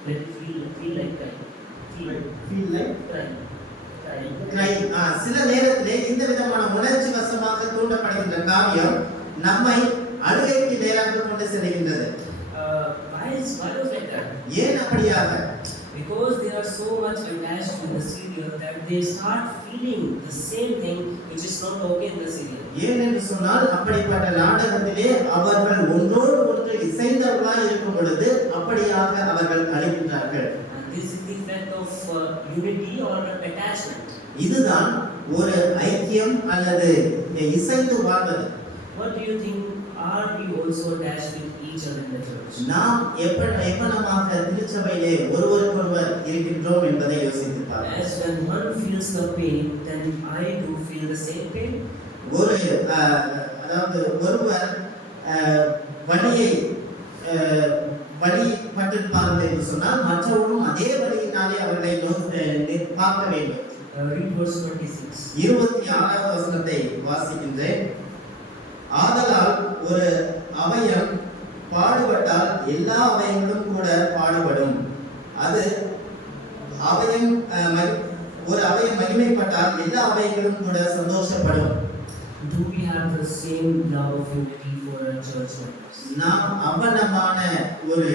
let you feel like crying. feel like crying. சில நேரத்திலே இந்த விதமான உணர்ச்சி வசமாக தூண்டப்படுகின்ற காரியம் நம்மை அழுகைக்கு நேராக கொண்டு செல்கின்றது. Why was like that? ஏன் அப்படியாக? Because they are so much attached to the serial that they start feeling the same thing which is not okay in the serial. ஏன் என்று சொன்னால் அப்படிப்பட்ட நாடகத்திலே அவர்கள் ஒன்றோடு ஒன்று இசைந்தவர்களாய் இருக்கும் பொழுது அப்படியாக அவர்கள் அழுகின்றார்கள். And this is the effect of unity or attachment. இதுதான் ஒரு ஐக்கியம் அல்லது இசைந்து வாழ்வது. What do you think? Are we also attached with each other in the church? நாம் எப்பனமாக திருச்சபையிலே ஒருவருக்கொருவர் இருக்கின்றோம் என்பதை யோசித்து பாருங்கள். As when one feels the pain, then I do feel the same pain. அதாவது ஒருவர் வழிபட்டிருப்பார்கள் என்று சொன்னால் மற்றவர்களும் அதே வழியினாலே அவர்களை பார்க்க வேண்டும். Read verse 26. 26வது வசனத்தை வாசிக்கின்றேன். ஆதலால் ஒரு அவயம் பாடுபட்டால் எல்லா அவயங்களும் கூட பாடுபடும். அது அவயம் ஒரு அவயம் மகிமைப்பட்டால் எல்லா அவயங்களும் கூட சந்தோஷப்படும். Do we have the same love of unity for our church members? நாம் அவனமான ஒரு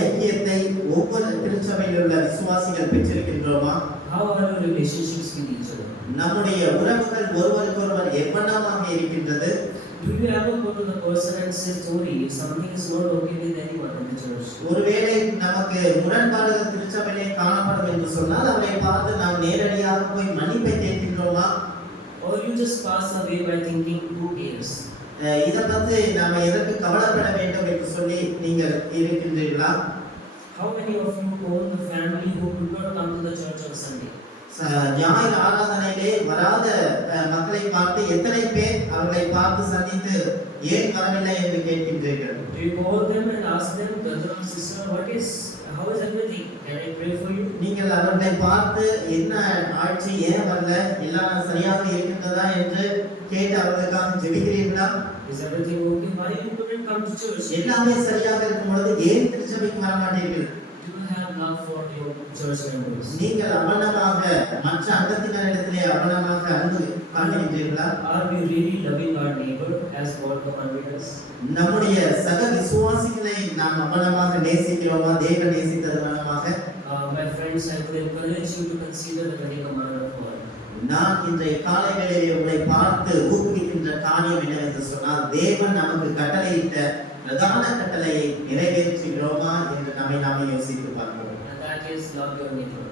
ஐக்கியத்தை ஒவ்வொரு திருச்சபையில் உள்ள விசுவாசிகள் பெற்றிருக்கின்றோமா? How are our relationships with each other? நம்முடைய உறவுகள் ஒருவருக்கொருவர் எவ்வளவாக இருக்கின்றது? Do you ever go to the person and say sorry if something is not okay with anyone in the church? ஒருவேளை நமக்கு முரண்பாடுகள் திருச்சபையிலே காணப்படும் என்று சொன்னால் அவரை பார்த்து நாம் நேரடியாக போய் மன்னிப்பை கேட்கின்றோமா? Or you just pass away by thinking who cares? இதை பற்றி நாம எதற்கு கவலைப்பட வேண்டும் என்று சொல்லி நீங்கள் இருக்கின்றீர்களா? How many of you own the family who could not come to the church on Sunday? ஞாயிறு ஆராதனையிலே வராத மக்களை பார்த்து எத்தனை பேர் அவர்களை பார்த்து சந்தித்து ஏன் வரவில்லை என்று கேட்கின்றீர்கள்? Do you call them and ask them, brother or sister, how is everything? Can I pray for you? நீங்கள் அவர்களை பார்த்து என்ன ஆட்சி ஏன் வரல, எல்லாம் சரியாக இருக்கின்றதா என்று கேட்டு அவர்களுக்காக ஜெபிக்கிறீர்களா? Is everything okay? Why you couldn't come to church? எல்லாமே சரியாக இருக்கும் பொழுது ஏன் திருச்சபைக்கு வர மாட்டீர்கள்? Do you have love for your church members? நீங்கள் அவனமாக மற்ற அங்கத்தினரிடத்திலே அவனமாக அன்பு காட்டுகின்றீர்களா? Are we really loving our neighbor as God commanded us? நம்முடைய சக விசுவாசிகளை நாம் அவனமாக நேசிக்கிறோமா? தேவன் நேசித்தது அவனமாக? My friends, I would encourage you to consider the very command of God. நான் இன்றைய காலை வேளையிலே உங்களை பார்த்து ஊக்குவிக்கின்ற காரியம் என்னவென்று சொன்னால், தேவன் நமக்கு கட்டளையிட்ட பிரதான கட்டளையை நிறைவேற்றுகிறோமா என்று நாமே யோசித்து பார்க்கிறோம். And that is love your neighbor.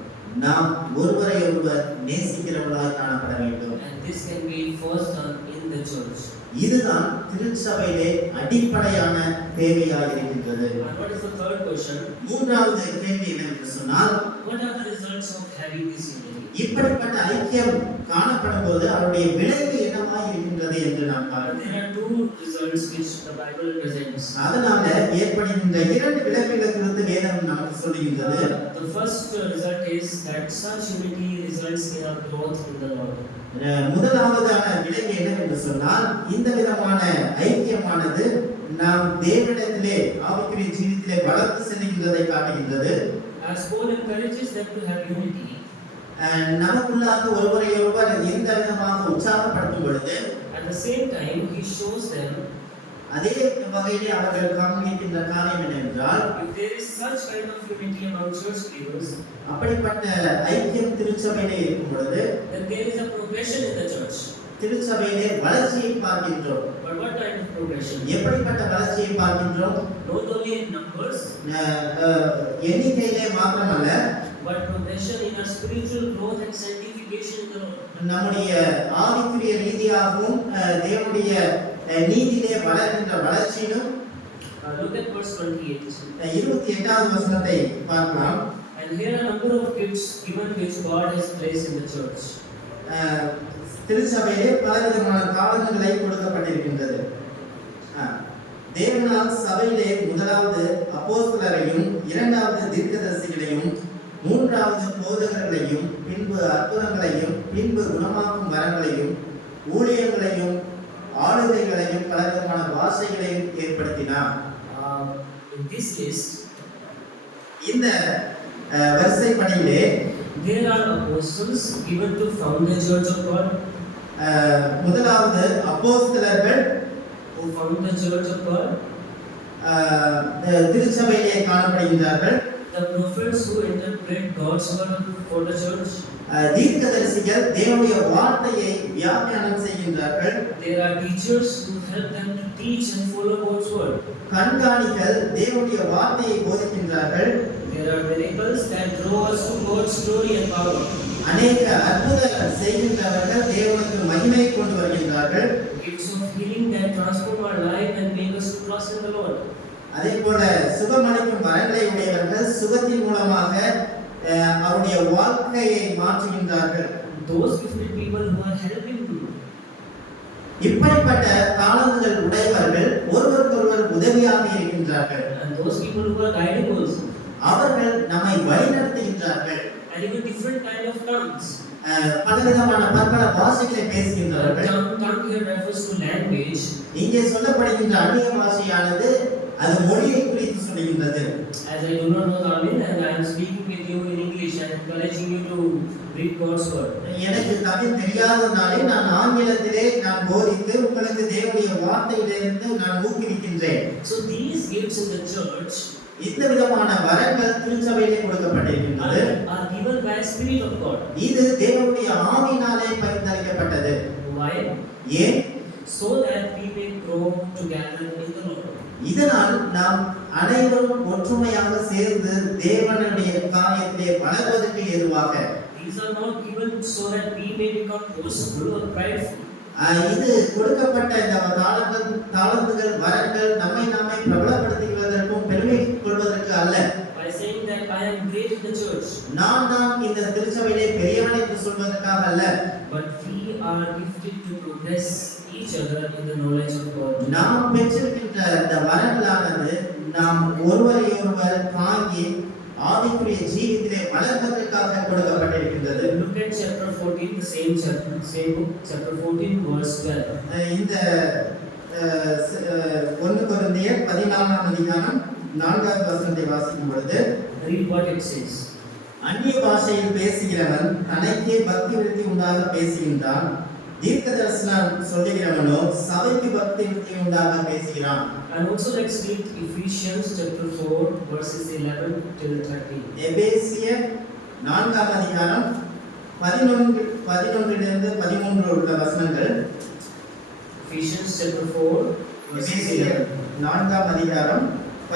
நாம் ஒருவரை ஒருவர் நேசிக்கிறவர்களாய் காணப்பட வேண்டும். And this can be first done in the church. இதுதான் திருச்சபையிலே அடிப்படையான தேவையாக இருக்கின்றது. And what is the third question? மூன்றாவது கேள்வி என்னவென்று சொன்னால், what are the results of having this unity? இப்படிப்பட்ட ஐக்கியம் காணப்படும் போது அவருடைய விளைவு என்னவாய் இருக்கின்றது என்று நாம் பார்க்கிறோம். There are two results which the Bible presents. அதனால ஏற்படுகின்ற இரண்டு விளைவுகளை குறித்து வேதம் நமக்கு சொல்லுகின்றது. The first result is that such unity results in our growth in the Lord. முதலாவதான விளைவு என்னவென்று சொன்னால், இந்த விதமான ஐக்கியமானது நாம் தேவனிடத்திலே ஆவிக்குரிய ஜீவிதத்திலே வளர்ந்து செல்கின்றதை காட்டுகின்றது. As Paul encourages them to have unity, நமக்குள்ளாக ஒருவரை ஒருவர் எந்த விதமாக உற்சாகப்படுத்தும் பொழுது, at the same time he shows them, அதே வகையிலே அவர்கள் காண்பிக்கின்ற காரியம் என்னவென்றால், if there is such kind of unity among church leaders, அப்படிப்பட்ட ஐக்கியம் திருச்சபையிலே இருக்கும் பொழுது, then there is a progression in the church. திருச்சபையிலே வளர்ச்சியை பார்க்கின்றோம். But what kind of progression? எப்படிப்பட்ட வளர்ச்சியை பார்க்கின்றோம்? Not only in numbers, எண்ணிக்கையிலே மாத்திரமல்ல, but progression in our spiritual growth and sanctification in the Lord. நம்முடைய ஆவிக்குரிய ரீதியாகவும் தேவனுடைய நீதியிலே வளர்கின்ற வளர்ச்சியிலும். Look at verse 28. 28வது வசனத்தை பார்க்கலாம். And here a number of gifts given which God has placed in the church. திருச்சபையிலே பலவிதமான காலங்களை கொடுக்கப்பட்டிருக்கின்றது. தேவனால் சபையிலே முதலாவது அப்போஸ்தலரையும், இரண்டாவது தீர்க்கதரிசிகளையும், மூன்றாவது போதகர்களையும், பின்பு அற்புதங்களையும், பின்பு குணமாக்கும் வரங்களையும், ஊழியங்களையும், ஆளுகைகளையும், பலவிதமான வாசைகளையும் ஏற்படுத்தினார். In this list, இந்த வரிசைப்படியிலே there are apostles given to found the church of God. முதலாவது அப்போஸ்தலர்கள் who found the church of God. திருச்சபையிலே காணப்படுகின்றார்கள். The prophets who interpret God's word for the church. தீர்க்கதரிசிகள் தேவனுடைய வார்த்தையை வியாக்கியானம் செய்கின்றார்கள். There are teachers who help them to teach and follow God's word. கண்காணிகள் தேவனுடைய வார்த்தையை போதிக்கின்றார்கள். There are miracles that draw us to God's glory and power. அநேக அற்புதங்கள் செய்கின்றவர்கள் தேவனுக்கு மகிமை கொண்டு வருகின்றார்கள். Gifts of healing that transform our life and make us to trust in the Lord. அதேபோல சுகமளிக்கும் வரங்களை உடையவர்கள் சுகத்தின் மூலமாக அவருடைய வாழ்க்கையை மாற்றுகின்றார்கள். Those gifted people who are helping you. இப்படிப்பட்ட தாளந்துகள் உடையவர்கள் ஒருவருக்கொருவர் உதவியாக இருக்கின்றார்கள். And those people who are guiding us. அவர்கள் நம்மை வழிநடத்துகின்றார்கள். And even different kind of tongues. பலவிதமான பற்பல பாஷைகளை பேசுகின்றார்கள். Tongue here refers to language. இங்கே சொல்லப்படுகின்ற அந்நிய பாஷையானது அது மொழியை குறித்து சொல்லுகின்றது. As I do not know Tamil and I am speaking with you in English and encouraging you to read God's word. எனக்கு தமிழ் தெரியாதனாலே நான் ஆங்கிலத்திலே நான் போதித்து உங்களுக்கு தேவனுடைய வார்த்தையிலிருந்து நான் ஊக்குவிக்கின்றேன். So these gifts in the church, இந்த விதமான வரங்கள் திருச்சபையிலே கொடுக்கப்பட்டிருக்கின்றது. are given by the Spirit of God. இது தேவனுடைய ஆவியினாலே பரிந்துரைக்கப்பட்டது. Why? ஏன்? So that we may grow together in the Lord. இதனால் நாம் அனைவரும் ஒற்றுமையாக சேர்ந்து தேவனுடைய காரியத்திலே வளர்வதற்கு ஏதுவாக. These are not given so that we may become boastful or prideful. இது கொடுக்கப்பட்ட இந்த தாளந்துகள் வரங்கள் நம்மை நாமே பிரபலப்படுத்திக் பெருமை கொள்வதற்கு அல்ல. By saying that I am great in the church. நான் தான் இந்த திருச்சபையிலே பெரியவன் என்று are gifted to progress each other in the knowledge of God. நாம் பெற்றிருக்கின்ற இந்த வரங்களானது நாம் ஒருவரையொருவர் தாங்கி ஆவிக்குரிய ஜீவியத்திலே வளர்வதற்காக கொடுக்கப்பட்டிருக்கின்றது. Look at chapter 14, the same book, chapter 14, verse 12. இந்த 1 கொரிந்தியர் 14ஆம் அதிகாரம் 4வது வசனத்தை வாசிக்கும் பொழுது Read what it says. அந்நிய பாஷையில் பேசுகிறவன் தனக்கே பக்தி விருத்தி உண்டாக பேசுகின்றான், தீர்க்க தரிசனம் சொல்லுகிறவனோ சபைக்கு பக்தி விருத்தி உண்டாக பேசுகிறான். And also let's read Ephesians chapter 4, verses 11 till 13. எபேசியர் 4ஆம் அதிகாரம் 11 13 உள்ள வசனங்கள். Ephesians chapter 4, verses 11. 4ஆம் அதிகாரம்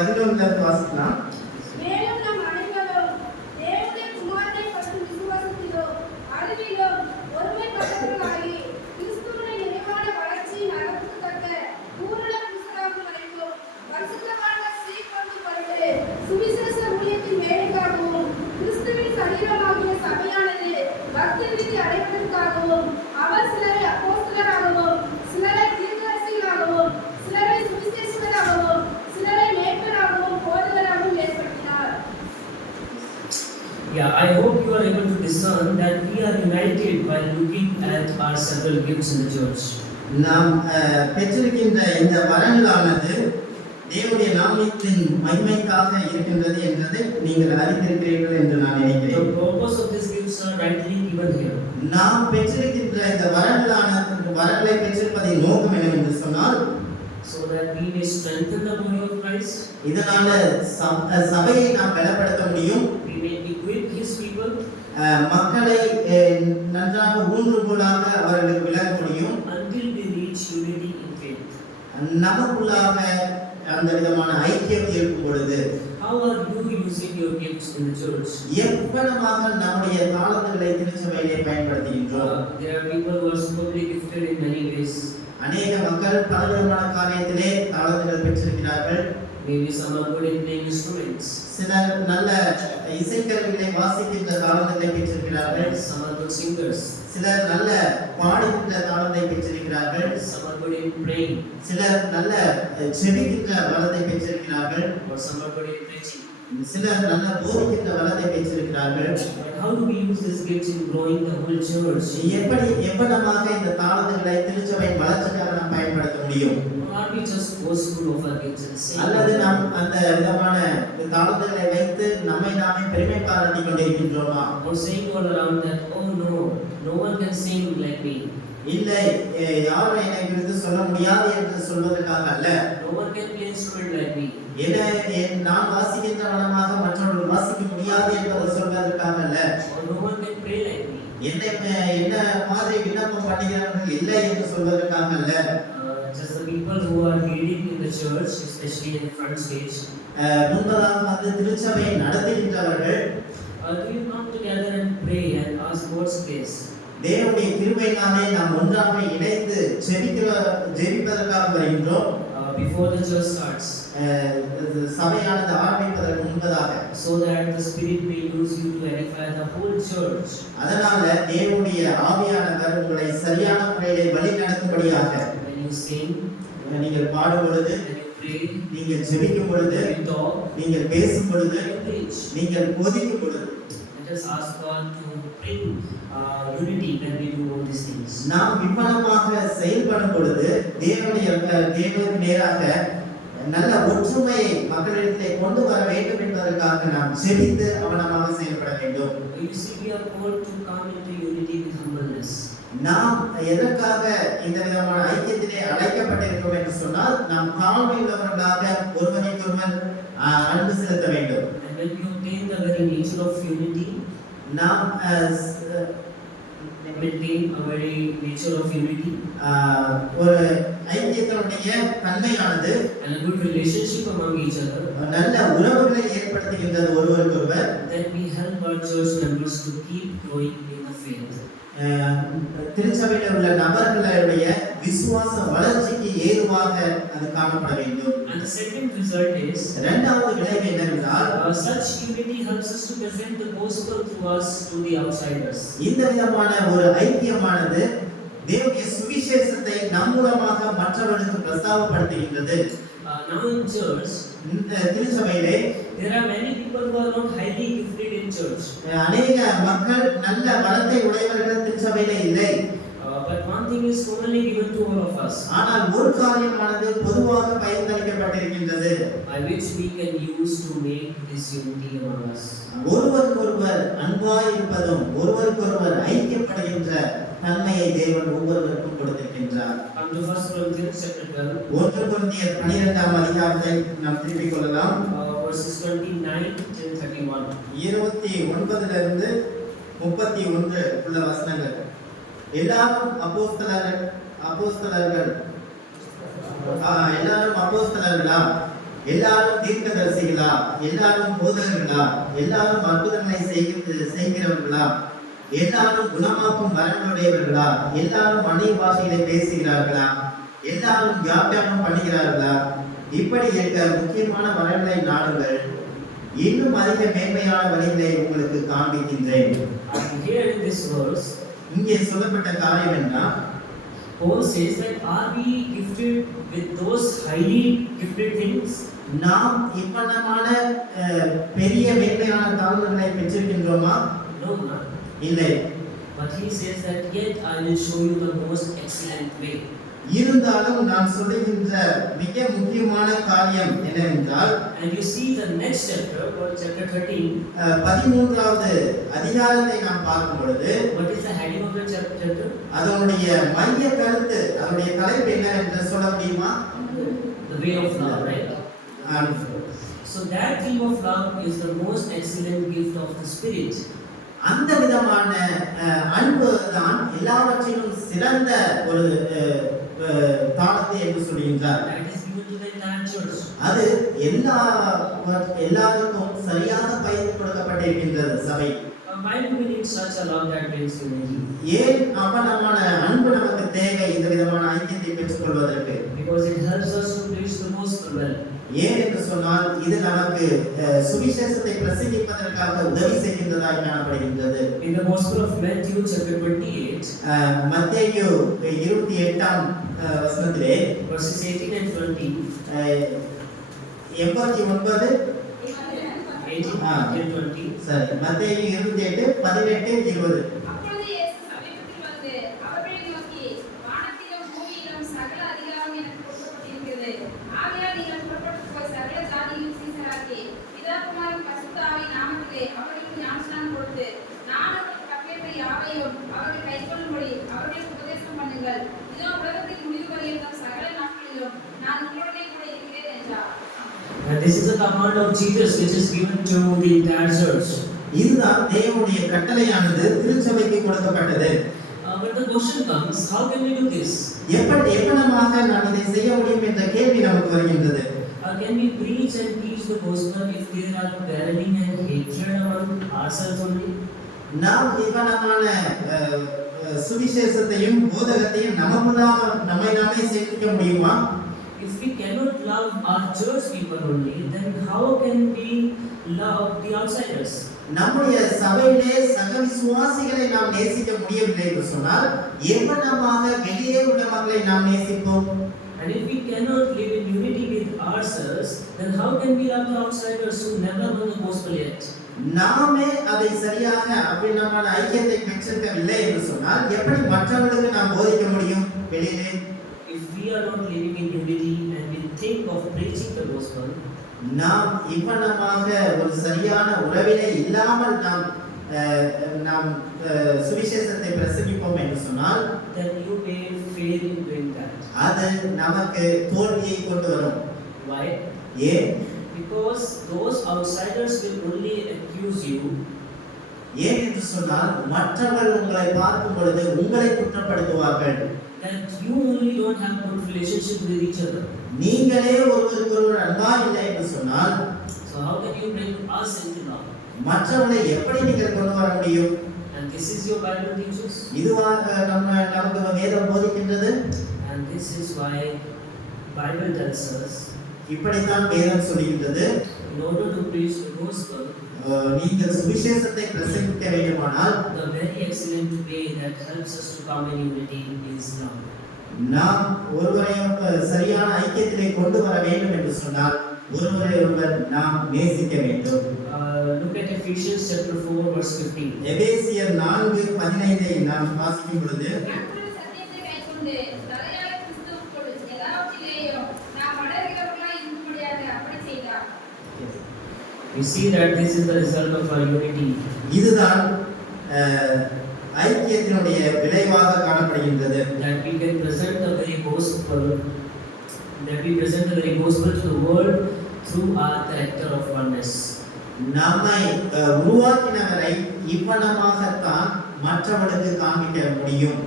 11 வாசிக்கலாம். மேலும் நம் அனைவரும் தேவனுடைய குமாரனை பற்றும் விசுவாசத்திலோ அறிவிலோ ஒருமைப்பட்டவர்களாகி கிறிஸ்துவின் நிறைவான வளர்ச்சியின் அளவுக்கு தக்க பூரண புருஷராகும் வரைக்கும் பரிசுத்தவான்கள் சீர்கொண்டு கொண்டு சுவிசேஷ ஊழியத்தின் வேலைக்காகவும் கிறிஸ்துவின் சரீரமாகிய சபையானது பக்தி விருத்தி அடைவதற்காகவும் அவர் சிலரை அப்போஸ்தலராகவும் சிலரை தீர்க்கதரிசிகளாகவும் சிலரை சுவிசேஷகராகவும் சிலரை மேய்ப்பராகவும் போதகராகவும் ஏற்படுத்தினார். Yeah, I hope you are able to discern that we are united by looking at our several gifts in the church. நாம் பெற்றிருக்கின்ற இந்த வரங்களானது தேவனுடைய நாமத்தின் மகிமைக்காக இருக்கின்றது என்பதை நீங்கள் அறிந்திருக்கிறீர்கள் என்று நான் The நினைக்கிறேன். purpose of these gifts are rightly given here. நாம் பெற்றிருக்கின்ற இந்த வரங்களை பெற்றிருப்பதின் நோக்கம் என்னவென்று சொன்னால், So that we may strengthen the body of Christ, இதனால சபையை நாம் பலப்படுத்த முடியும், we may equip His people, மக்களை நன்றாக ஊன்றுகோலாக அவர்களுக்கு விளக்க முடியும், until we reach unity in faith. நமக்குள்ளாக அந்த விதமான ஐக்கியம் இருக்கும் பொழுது How are you using your gifts in the church? எவ்வளவாக நம்முடைய தாளந்துகளை திருச்சபையிலே பயன்படுத்துகின்றோம். There are people who are supposedly gifted in many ways. அநேக மக்கள் பலவிதமான காரியத்திலே தாளந்துகள் பெற்றிருக்கிறார்கள். Maybe some are good in playing instruments. சிலர் நல்ல இசைக்கருவிகளை வாசிக்கின்ற தாளந்துகளை பெற்றிருக்கிறார்கள். Some are good singers. சிலர் நல்ல பாடுகின்ற தாளத்தை பெற்றிருக்கிறார்கள். Some are good in praying. சிலர் நல்ல ஜெபிக்கின்ற வளத்தை பெற்றிருக்கிறார்கள். Or some are good in preaching. சிலர் நல்ல போதிக்கின்ற வளத்தை பெற்றிருக்கிறார்கள். But how do we use these gifts in growing the whole church? எவ்வளவாக இந்த தாளந்துகளை திருச்சபையின் வளர்ச்சிக்காக நாம் பயன்படுத்த முடியும்? Or are we just boastful of our gifts and saying, அல்லது நாம் அந்த விதமான தாளந்துகளை வைத்து நம்மை நாமே பெருமை பாராட்டிக் கொண்டிருக்கின்றோமா? or saying all around that, oh no one can sing like me. இல்லை, யாரும் என்னை குறித்து சொல்ல முடியாது என்று சொல்வதற்காக அல்ல. No one can play instrument like me. நான் வாசிக்கின்ற வண்ணமாக மற்றவர்கள் வாசிக்க முடியாது என்பதை சொல்வதற்காக அல்ல. Or no one can pray like me. என்ன மாதிரி விண்ணப்பம் பண்ணுகிறார்கள் இல்லை என்று சொல்வதற்காக அல்ல. Just the people who are leading in the church, especially in the front stage. முன்பதாக வந்து திருச்சபையை நடத்துகின்றவர்கள் Do you come together and pray and ask God's grace? தேவனுடைய கிருபையினாலே நாம் ஒன்றாக இணைந்து ஜெபிப்பதற்காக வருகின்றோம். Before the church starts, சபையானது ஆரம்பிப்பதற்கு முன்பதாக, so that the Spirit may use you to edify the whole church. அதனால தேவனுடைய ஆவியானவர் உங்களை சரியான முறையிலே வழி நடத்தும்படியாக, When you sing, நீங்கள் பாடும் பொழுது, when you pray, நீங்கள் ஜெபிக்கும் பொழுது, when you talk, நீங்கள் பேசும் பொழுது, when you preach. நீங்கள் போதிக்கும் பொழுது, Let us ask God to bring unity when we do all these things. நாம் விமலமாக செயல்படும் பொழுது தேவனுக்கு நேராக நல்ல ஒற்றுமையை மக்களிடத்திலே கொண்டு வர வேண்டும் என்பதற்காக நாம் ஜெபித்து அவனமாக செயல்பட வேண்டும். You see, we are called to come into unity with humbleness. நாம் எதற்காக இந்த விதமான ஐக்கியத்திலே அழைக்கப்பட்டிருக்கிறோம் என்று சொன்னால், நாம் தாழ்மை உள்ளவர்களாக ஒருவருக்கொருவர் அன்பு செலுத்த வேண்டும். And when we obtain the very nature of unity, நாம் maintain a very nature of unity, ஒரு ஐக்கியத்தினுடைய தன்மையானது and a good relationship among each other, நல்ல உறவுகளை ஏற்படுத்துகின்றது ஒருவருக்கொருவர். then we help our church members to keep growing in the faith. திருச்சபையில் உள்ள நபர்களுடைய விசுவாச வளர்ச்சிக்கு ஏதுவாக அது காணப்பட வேண்டும். And the second result is, இரண்டாவது விளைவு என்னவென்றால், such unity helps us to present the gospel to us to the outsiders. இந்த விதமான ஒரு ஐக்கியமானது தேவனுடைய சுவிசேஷத்தை நம் மூலமாக மற்றவர்களுக்கு பிரஸ்தாபப்படுத்துகின்றது. Now in church, இந்த திருச்சபையிலே there are many people who are not highly gifted in church. அநேக மக்கள் நல்ல வரத்தை உடையவர்கள் திருச்சபையிலே இல்லை. But one thing is commonly given to all of us, ஆனால் ஒரு காரியமானது பொதுவாக பகிர்ந்தளிக்கப்பட்டிருக்கின்றது, by which we can use to make this unity among us. ஒருவருக்கொருவர் அன்பாய் இருப்பதும் ஒருவருக்கொருவர் ஐக்கியப்படுகின்ற தன்மையை தேவன் ஒவ்வொருவருக்கும் கொடுத்திருக்கின்றார். Come to 1 Corinthians chapter 12. 1 கொரிந்தியர் 12ஆம் அதிகாரத்தை நாம் திருப்பிக் கொள்ளலாம். Verses 29 till 31. 29 இருந்து 31 உள்ள வசனங்கள். எல்லாரும் அப்போஸ்தலர்களா? எல்லாரும் தீர்க்கதரிசிகளா? எல்லாரும் போதகர்களா? எல்லாரும் அற்புதங்களை செய்கிறவர்களா? எல்லாரும் குணமாக்கும் வரங்களுடையவர்களா? எல்லாரும் அந்நிய பாஷைகளை பேசுகிறார்களா? எல்லாரும் வியாக்கியானம் பண்ணுகிறார்களா? இப்படி இருக்க முக்கியமான வரங்களை நாடுங்கள், இன்னும் அதிக மேன்மையான வழிகளை உங்களுக்கு காண்பிக்கின்றேன். Here in this verse, இங்கே சொல்லப்பட்ட காரியம் என்ன? Paul says that are we gifted with those highly gifted things? நாம் இவ்வளமான பெரிய மேன்மையான தாழ்வுகளை பெற்றிருக்கின்றோமா? No, not. இல்லை. But he says that yet I will show you the most excellent way. இருந்தாலும் நான் சொல்லுகின்ற மிக முக்கியமான காரியம் என்னவென்றால், and you see the next chapter, or chapter 13, 13வது அதிகாரத்தை நாம் பார்க்கும் பொழுது, what is the heading of the chapter? அதனுடைய மைய கருத்து, அதனுடைய தலைப்பு என்ன என்று சொல்ல முடியுமா? The way of love, right? So that theme of love is the most excellent gift of the Spirit. அந்த விதமான அன்பு தான் எல்லாவற்றிலும் சிறந்த ஒரு தாளத்தை என்று சொல்கின்றார். அது எல்லாருக்கும் சரியாக பகிர்ந்து கொடுக்கப்பட்டிருக்கின்றது சபை. Why do we need such a love that brings unity? ஏன் அவனமான அன்பு நமக்கு தேவை இந்த விதமான ஐக்கியத்தை பெற்றுக்கொள்வதற்கு? Because it helps us to preach the gospel well. ஏன் என்று சொன்னால் இது நமக்கு சுவிசேஷத்தை பிரசங்கிப்பதற்காக உதவி செய்கின்றதாய் காணப்படுகின்றது. In the Gospel of Matthew chapter 28, மத்தேயு 28ஆம் வசனத்திலே verses 18 and 20, 89 18 and 20. சரி, மத்தேயு 28 18 20. அப்பொழுது இயேசு சமீபத்தில் வந்து அவர்களை நோக்கி, வானத்திலும் பூமியிலும் சகல அதிகாரம் எனக்கு கொடுக்கப்பட்டிருக்கிறது. ஆகையால் நீங்கள் புறப்பட்டு போய் சகல ஜாதிகளையும் சீஷராக்கி, பிதா குமாரன் பரிசுத்த ஆவியின் நாமத்திலே அவர்களுக்கு ஞானஸ்நானம் கொடுத்து, நான் உங்களுக்கு கற்பித்த யாவையும் அவர்கள் கைக்கொள்ளும்படி அவர்களுக்கு உபதேசம் பண்ணுங்கள். இதோ உலகத்தின் முடிவு பரியந்தம் சகல நாட்களிலும் நான் உங்களுடனே கூட இருக்கிறேன் என்றார். And this is a command of Jesus which is given to the entire church. இதுதான் தேவனுடைய கட்டளையானது திருச்சபைக்கு கொடுக்கப்பட்டது. But the question comes, how can we do this? எப்படியாக நாம் இதை செய்ய முடியும் என்ற கேள்வி நமக்கு வருகின்றது. Can we preach and teach the gospel if there are quarreling and hatred among ourselves only? நாம் இவ்வளவான சுவிசேஷத்தையும் போதகத்தையும் நமக்குள்ளாக நம்மை நாமே சேர்க்க முடியுமா? If we cannot love our church people only, then how can we love the outsiders? நம்முடைய சபையிலே சக விசுவாசிகளை நாம் நேசிக்க முடியவில்லை என்று சொன்னால் எவ்வளவாக வெளியே உள்ள மக்களை நாம் நேசிப்போம்? And if we cannot live in unity with ourselves, then how can we love the outsiders who never know the gospel yet? நாமே அதை சரியாக அபிநமான ஐக்கியத்தை பெற்றிருக்கவில்லை என்று சொன்னால் எப்படி மற்றவர்களுக்கு நாம் போதிக்க முடியும் வெளியிலே? If we are not living in unity and we think of preaching the gospel, நாம் இவ்வளவாக ஒரு சரியான உறவிலே இல்லாமல் நாம் சுவிசேஷத்தை பிரசங்கிப்போம் என்று சொன்னால் then you may fail in doing that. அது நமக்கு தோல்வியை கொண்டு வரும். Why? ஏன்? Because those outsiders will only accuse you. ஏன் என்று சொன்னால் மற்றவர்கள் உங்களை பார்க்கும் பொழுது உங்களை குற்றப்படுத்துவார்கள். That you only don't have good relationship with each other. நீங்களே ஒருவருக்கொருவர் அன்பா இல்லை என்று சொன்னால் So how can you bring us into love? மற்றவர்களை எப்படி நீங்கள் கொண்டு வர முடியும்? And this is your Bible teaches. இதுவாக நமக்கு வேதம் போதிக்கின்றது. And this is why Bible tells us இப்படித்தான் வேதம் சொல்லுகின்றது. In order to preach the gospel, நீங்கள் சுவிசேஷத்தை பிரசங்கிக்க வேண்டுமானால் the very excellent way that helps us to come in unity is love. நாம் ஒருவரையும் சரியான ஐக்கியத்திலே கொண்டு வர வேண்டும் என்று சொன்னால் ஒருவரை ஒருவர் நாம் நேசிக்க வேண்டும். Look at Ephesians chapter 4 verse 15. எபேசியர் 4:15 நாம் வாசிக்கும் பொழுது கர்த்தருடைய சத்தியத்தை கைக்கொண்டு தலையாய கிறிஸ்துவுக்குள் எல்லாவற்றிலேயும் நாம் வளருகிறவர்களாய் இருக்கும்படியாக அப்படி செய்தார். We see that this is the result of our unity. இதுதான் ஐக்கியத்தினுடைய விளைவாக காணப்படுகின்றது. That we can present the very gospel, to the world through our character of oneness. நம்மை உருவாக்கினவரை இவ்வனமாகத்தான் மற்றவர்களுக்கு காண்பிக்க முடியும்.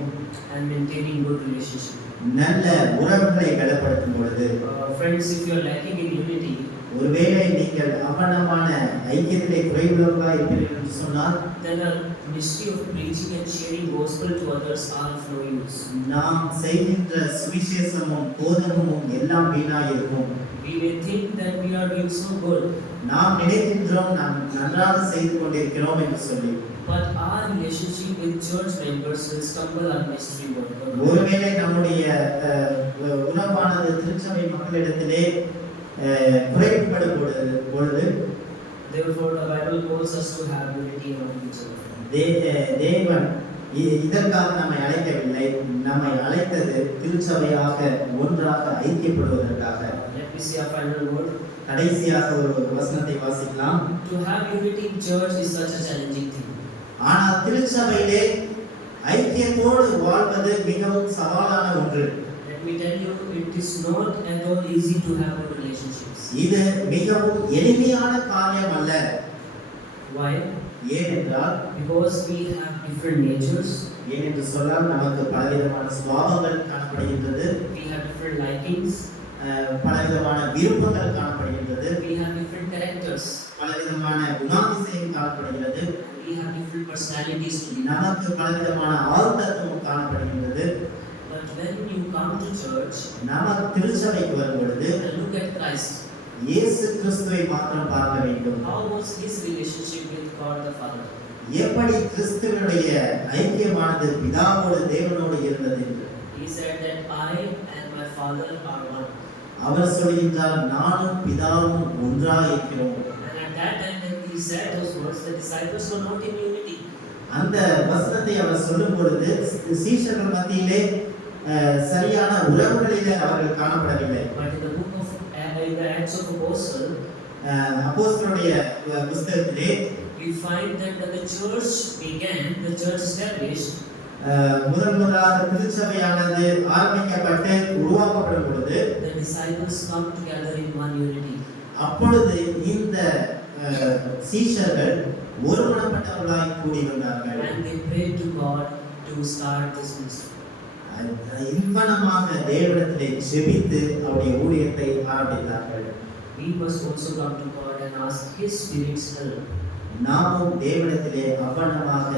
And maintaining good relationship. நல்ல உறவுகளை பலப்படுத்தும் பொழுது Friends, if you are lacking in unity, ஒருவேளை நீங்கள் அவனமான ஐக்கியத்திலே குறைவுள்ளவர்களாக இருப்பீர்கள் என்று சொன்னால் then our ministry of preaching and sharing gospel to others are of no use. நாம் செய்கின்ற சுவிசேஷமும் போதகமும் எல்லாம் வீணாக இருக்கும். We may think that we are doing so good, நாம் நினைக்கின்றோம் நாம் நன்றாக செய்து கொண்டிருக்கிறோம் என்று சொல்லி, but our relationship with church members will stumble our ministry work. ஒருவேளை நம்முடைய உறவானது திருச்சபை மக்களிடத்திலே குறைபடும் பொழுது Therefore, the Bible calls us to have unity among each other. தேவன் இதற்காக நம்மை அழைக்கவில்லை, நம்மை அழைத்தது திருச்சபையாக ஒன்றாக ஐக்கியப்படுவதற்காக. Let me see our final word. கடைசியாக ஒரு வசனத்தை வாசிக்கலாம். To have unity in church is such a challenging thing. ஆனால் திருச்சபையிலே ஐக்கியத்தோடு வாழ்வது மிகவும் சவாலான ஒன்று. Let me tell you, it is not at all easy to have good relationships. இது மிகவும் எளிமையான காரியம் அல்ல. Why? ஏனென்றால் Because we have different natures. ஏனென்று சொன்னால் நமக்கு பலவிதமான சுபாவங்கள் காணப்படுகின்றது. We have different likings. பலவிதமான விருப்பங்கள் காணப்படுகின்றது. We have different characters. பலவிதமான குணாதிசயம் காணப்படுகிறது. We have different personalities to be. நமக்கு பலவிதமான ஆழ்த்தத்துவம் காணப்படுகின்றது. But when you come to church நமக்கு திருச்சபைக்கு வரும் பொழுது and look at Christ, இயேசு கிறிஸ்துவை மாத்திரம் பார்க்க வேண்டும். how was his relationship with God the Father? எப்படி கிறிஸ்துவினுடைய ஐக்கியமானது பிதாவோடு தேவனோடு இருந்தது என்று. He said that I and my Father are one. அவர் சொல்கின்றார், நானும் பிதாவும் ஒன்றாக இருக்கிறோம். And at that time when he said those words, the disciples were not in unity. அந்த வசனத்தை அவர் சொல்லும் பொழுது சீஷர்கள் மத்தியிலே சரியான உறவுகளிலே அவர்கள் காணப்படவில்லை. But in the book of in the Acts of Apostles, அப்போஸ்தலருடைய புத்தகத்திலே we find that when the church began, the church established, முதலாக திருச்சபையானது ஆரம்பிக்கப்பட்டு உருவாக்கப்படும் பொழுது the disciples come together in one unity. அப்பொழுது இந்த சீஷர்கள் ஒருமனப்பட்டவர்களாய் கூடி வந்தார்கள். And they prayed to God to start this ministry. இன்பனமாக தேவனிடத்திலே ஜெபித்து அவருடைய ஊழியத்தை ஆரம்பித்தார்கள். We must also come to God and ask His Spirit's help நாமும் தேவனிடத்திலே அவ்வனமாக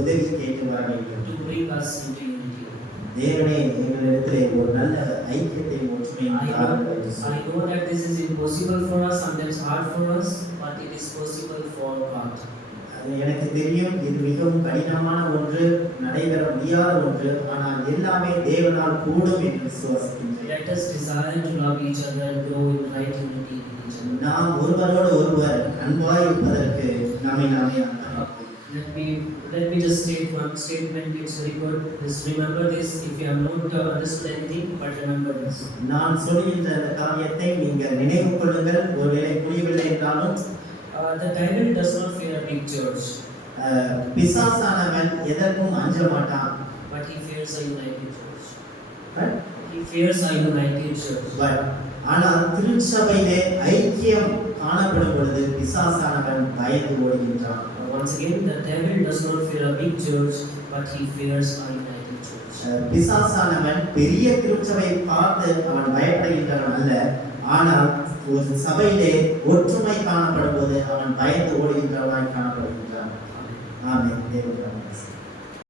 உதவி கேட்டு வர வேண்டும். to bring us into unity. தேவனே எங்களிடத்திலே ஒரு நல்ல ஐக்கியத்தை ஒற்றுமையை தாருங்கள். I know that this is impossible for us, sometimes hard for us, but it is possible for God. எனக்கு தெரியும் இது மிகவும் கடினமான ஒன்று, நடைபெற முடியாத ஒன்று, ஆனால் எல்லாமே தேவனால் கூடும் என்று விசுவாசிக்கின்றேன். Let us desire to love each other and grow in right unity with each other. நாம் ஒருவரோடு ஒருவர் அன்பாய் இருப்பதற்கு நாமே அர்ப்பணிப்போம். Let me just state one statement. It's very good. Just remember this. If you have not understood anything, but remember this. நான் சொல்கின்ற இந்த காரியத்தை நீங்கள் நினைவு கொள்ளுங்கள். ஒருவேளை புரியவில்லை என்றாலும் The devil does not fear a big church. பிசாசானவன் எதற்கும் அஞ்ச மாட்டான். But he fears a united church. Right? He fears a united church. But ஆனால் திருச்சபையிலே ஐக்கியம் காணப்படும் பொழுது பிசாசானவன் பயந்து ஓடுகின்றான். Once again, the devil does not fear a big church, but he fears a united church. பிசாசானவன் பெரிய திருச்சபையை பார்த்து அவன் பயப்படுகின்றவன் அல்ல, ஆனால் ஒரு சபையிலே ஒற்றுமை காணப்படும் போது அவன் பயந்து ஓடுகின்றவனாய் காணப்படுகின்றான். ஆமென். தேவனுடைய